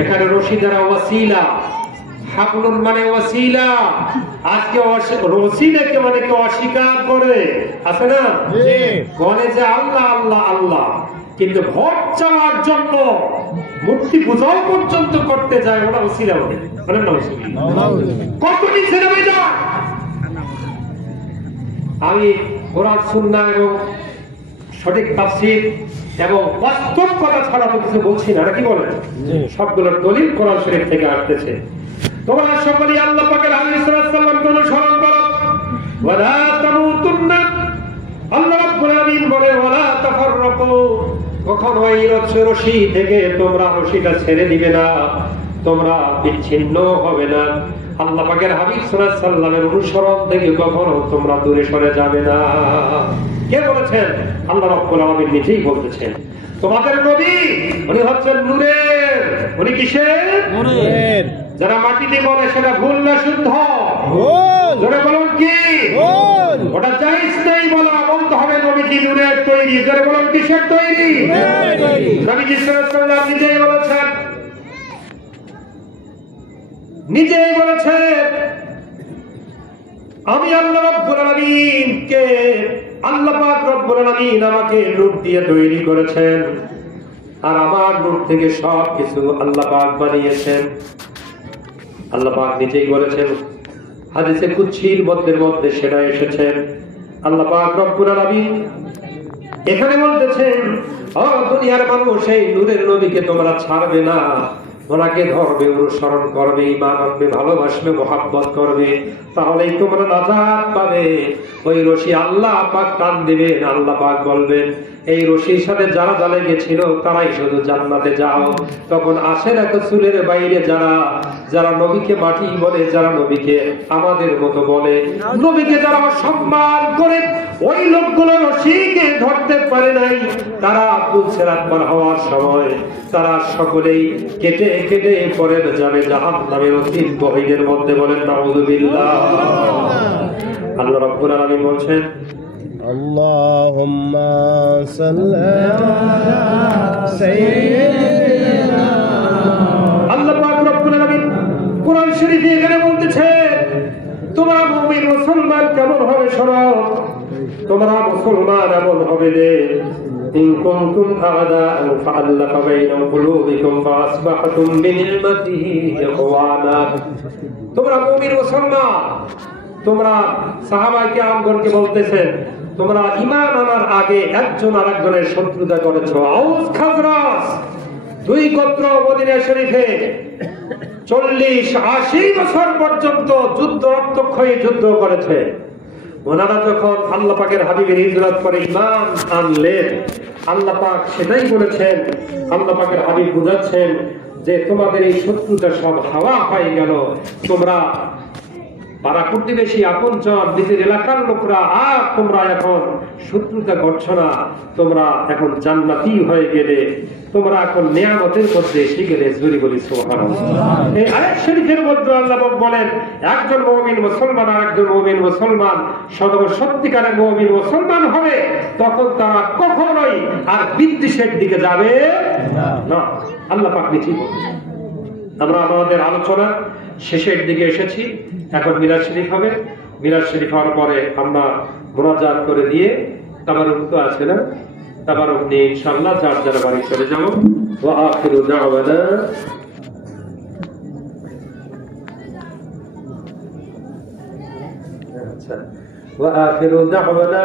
এখানে রশি দ্বারা ওয়াসিলা, হাবলুন মানে ওয়াসিলা। আজকে ওয়াসিলাকে মানে কেউ অস্বীকার করে, আছে না? বলে যে আল্লাহ আল্লাহ আল্লাহ, কিন্তু ভোট চাওয়ার জন্য মূর্তি পূজাও পর্যন্ত করতে যায়, ওটা ওয়াসিলা বলে। কত নিচে নেমে যায়। আমি কোরআন সুন্নাহ এবং সঠিক তাফসীর এবং বাস্তব কথা ছাড়া তো কিছু বলছি না, নাকি বলেন? সবগুলোর দলিল কোরআন শরীফ থেকে আসতেছে। তোমরা সকলেই আল্লাহ পাকের হাবিব সাল্লাল্লাহু আলাইহি ওয়াসাল্লামকে অনুসরণ করো। ওয়ালা তামুতুন্না, আল্লাহ রাব্বুল আলামিন বলে, ওয়ালা তাফাররাকু, কখনো এই রশি থেকে তোমরা রশিটা ছেড়ে দিবে না, তোমরা বিচ্ছিন্ন হবে না। আল্লাহ পাকের হাবিব সাল্লাল্লাহু আলাইহি ওয়াসাল্লামের অনুসরণ থেকে কখনো তোমরা দূরে সরে যাবে না। কে বলেছেন? আল্লাহ রাব্বুল আলামিন নিজেই বলতেছেন। তোমাদের নবী উনি হচ্ছেন নূরের। উনি কিসের? নূরের। যারা মাটিতে বলে সেটা ভুল না শুদ্ধ? ভুল। যারা বলেন কি? ভুল। ওটা জায়েজ নাই বলা, বলতে হবে নবীজি নূরের তৈরি। যারা বলেন কিসের তৈরি? নূরের তৈরি। নবীজি সাল্লাল্লাহু আলাইহি ওয়াসাল্লাম নিজেই বলেছেন, আমি আল্লাহ রাব্বুল আলামিনকে, আল্লাহ পাক রব্বুল আলামিন আমাকে নূর দিয়ে তৈরি করেছেন, আর আমার নূর থেকে সব কিছু আল্লাহ পাক বানিয়েছেন। আল্লাহ পাক নিজেই বলেছেন, হাদিসে কুদসির মধ্যে সেটা এসেছে। আল্লাহ পাক রব্বুল আলামিন এখানে বলতেছেন, ও দুনিয়ার মানুষ, এই নূরের নবীকে তোমরা ছাড়বে না, ওনাকে ধরবে, অনুসরণ করবে, ঈমান আনবে, ভালোবাসবে, মুহাব্বত করবে, তাহলেই তোমরা নাজাত পাবে। ওই রশি আল্লাহ পাক টান দিবেন, আল্লাহ পাক বলবেন, এই রশির সাথে যারা জালে গেছিল তারাই শুধু জান্নাতে যাও। তখন আসেন এক চুলের বাইরে যারা নবীকে মাটি বলে, যারা নবীকে আমাদের মতো বলে, নবীকে যারা সম্মান করে, ওই লোকগুলো রশিকে ধরতে পারে নাই, তারা পুলসিরাত পার হওয়ার সময় তারা সকলেই কেটে কেটে পড়ে যাবে জাহান্নামের অসীম গহীরের মধ্যে। বলেন নাউযুবিল্লাহ। আল্লাহ রাব্বুল আলামিন বলছেন, আল্লাহুম্মা সাল্লি আলা সাইয়্যিদিনা। আল্লাহ পাক রব্বুল আলামিন কোরআন শরীফে এখানে বলতেছে, তোমরা মুমিন মুসলমান কেমন হবে শোনো, তোমরা মুসলমান এমন হবে যে ইন কুনতুম আ'দাআন ফাআল্লাফা বাইনা কুলুবিকুম ফাআসবাহতুম বিনি'মাতিহি ইখওয়ানা। তোমরা মুমিন মুসলমান, তোমরা সাহাবায়ে কিরামগণকে বলতেছেন, তোমরা ঈমান আনার আগে একজন আরেকজনের শত্রুতা করেছো। আউস খাজরাজ দুই গোত্র মদিনা শরীফে 40-80 বছর পর্যন্ত যুদ্ধ রক্তক্ষয়ী যুদ্ধ করেছে। ওনারা যখন আল্লাহ পাকের হাবিবের হিজরত করে ঈমান আনলেন, আল্লাহ পাক সেটাই বলেছেন, আল্লাহ পাকের হাবিব বুঝাচ্ছেন যে তোমাদের এই শত্রুতা সব হাওয়া হয়ে গেল, তোমরা পাড়া প্রতিবেশী, আপনজন, নিজের এলাকার লোকরা, আর তোমরা এখন শত্রুতা করছো না, তোমরা এখন জান্নাতি হয়ে গেলে, তোমরা এখন নিয়ামতের মধ্যে এসে গেলে। জোরে বলি সুবহানাল্লাহ। এই আয়াত শরীফের মধ্যে আল্লাহ বলেন, একজন মুমিন মুসলমান আর একজন মুমিন মুসলমান সত্যিকারের মুমিন মুসলমান হবে, তখন তারা কখনোই আর বিদ্বেষের দিকে যাবে না। আল্লাহ পাক নিজেই বলেছেন। আমরা আমাদের আলোচনা শেষের দিকে এসেছি, এখন মিলাদ শরীফ হবে। মিলাদ শরীফ হওয়ার পরে আমরা মুনাজাত করে দিয়ে তাবারুক তো আছে না, তাবারুক নিয়ে ইনশাআল্লাহ যার যার বাড়ি চলে যাব। ওয়া আখিরু দাওয়ানা ওয়া আখিরু দাওয়ানা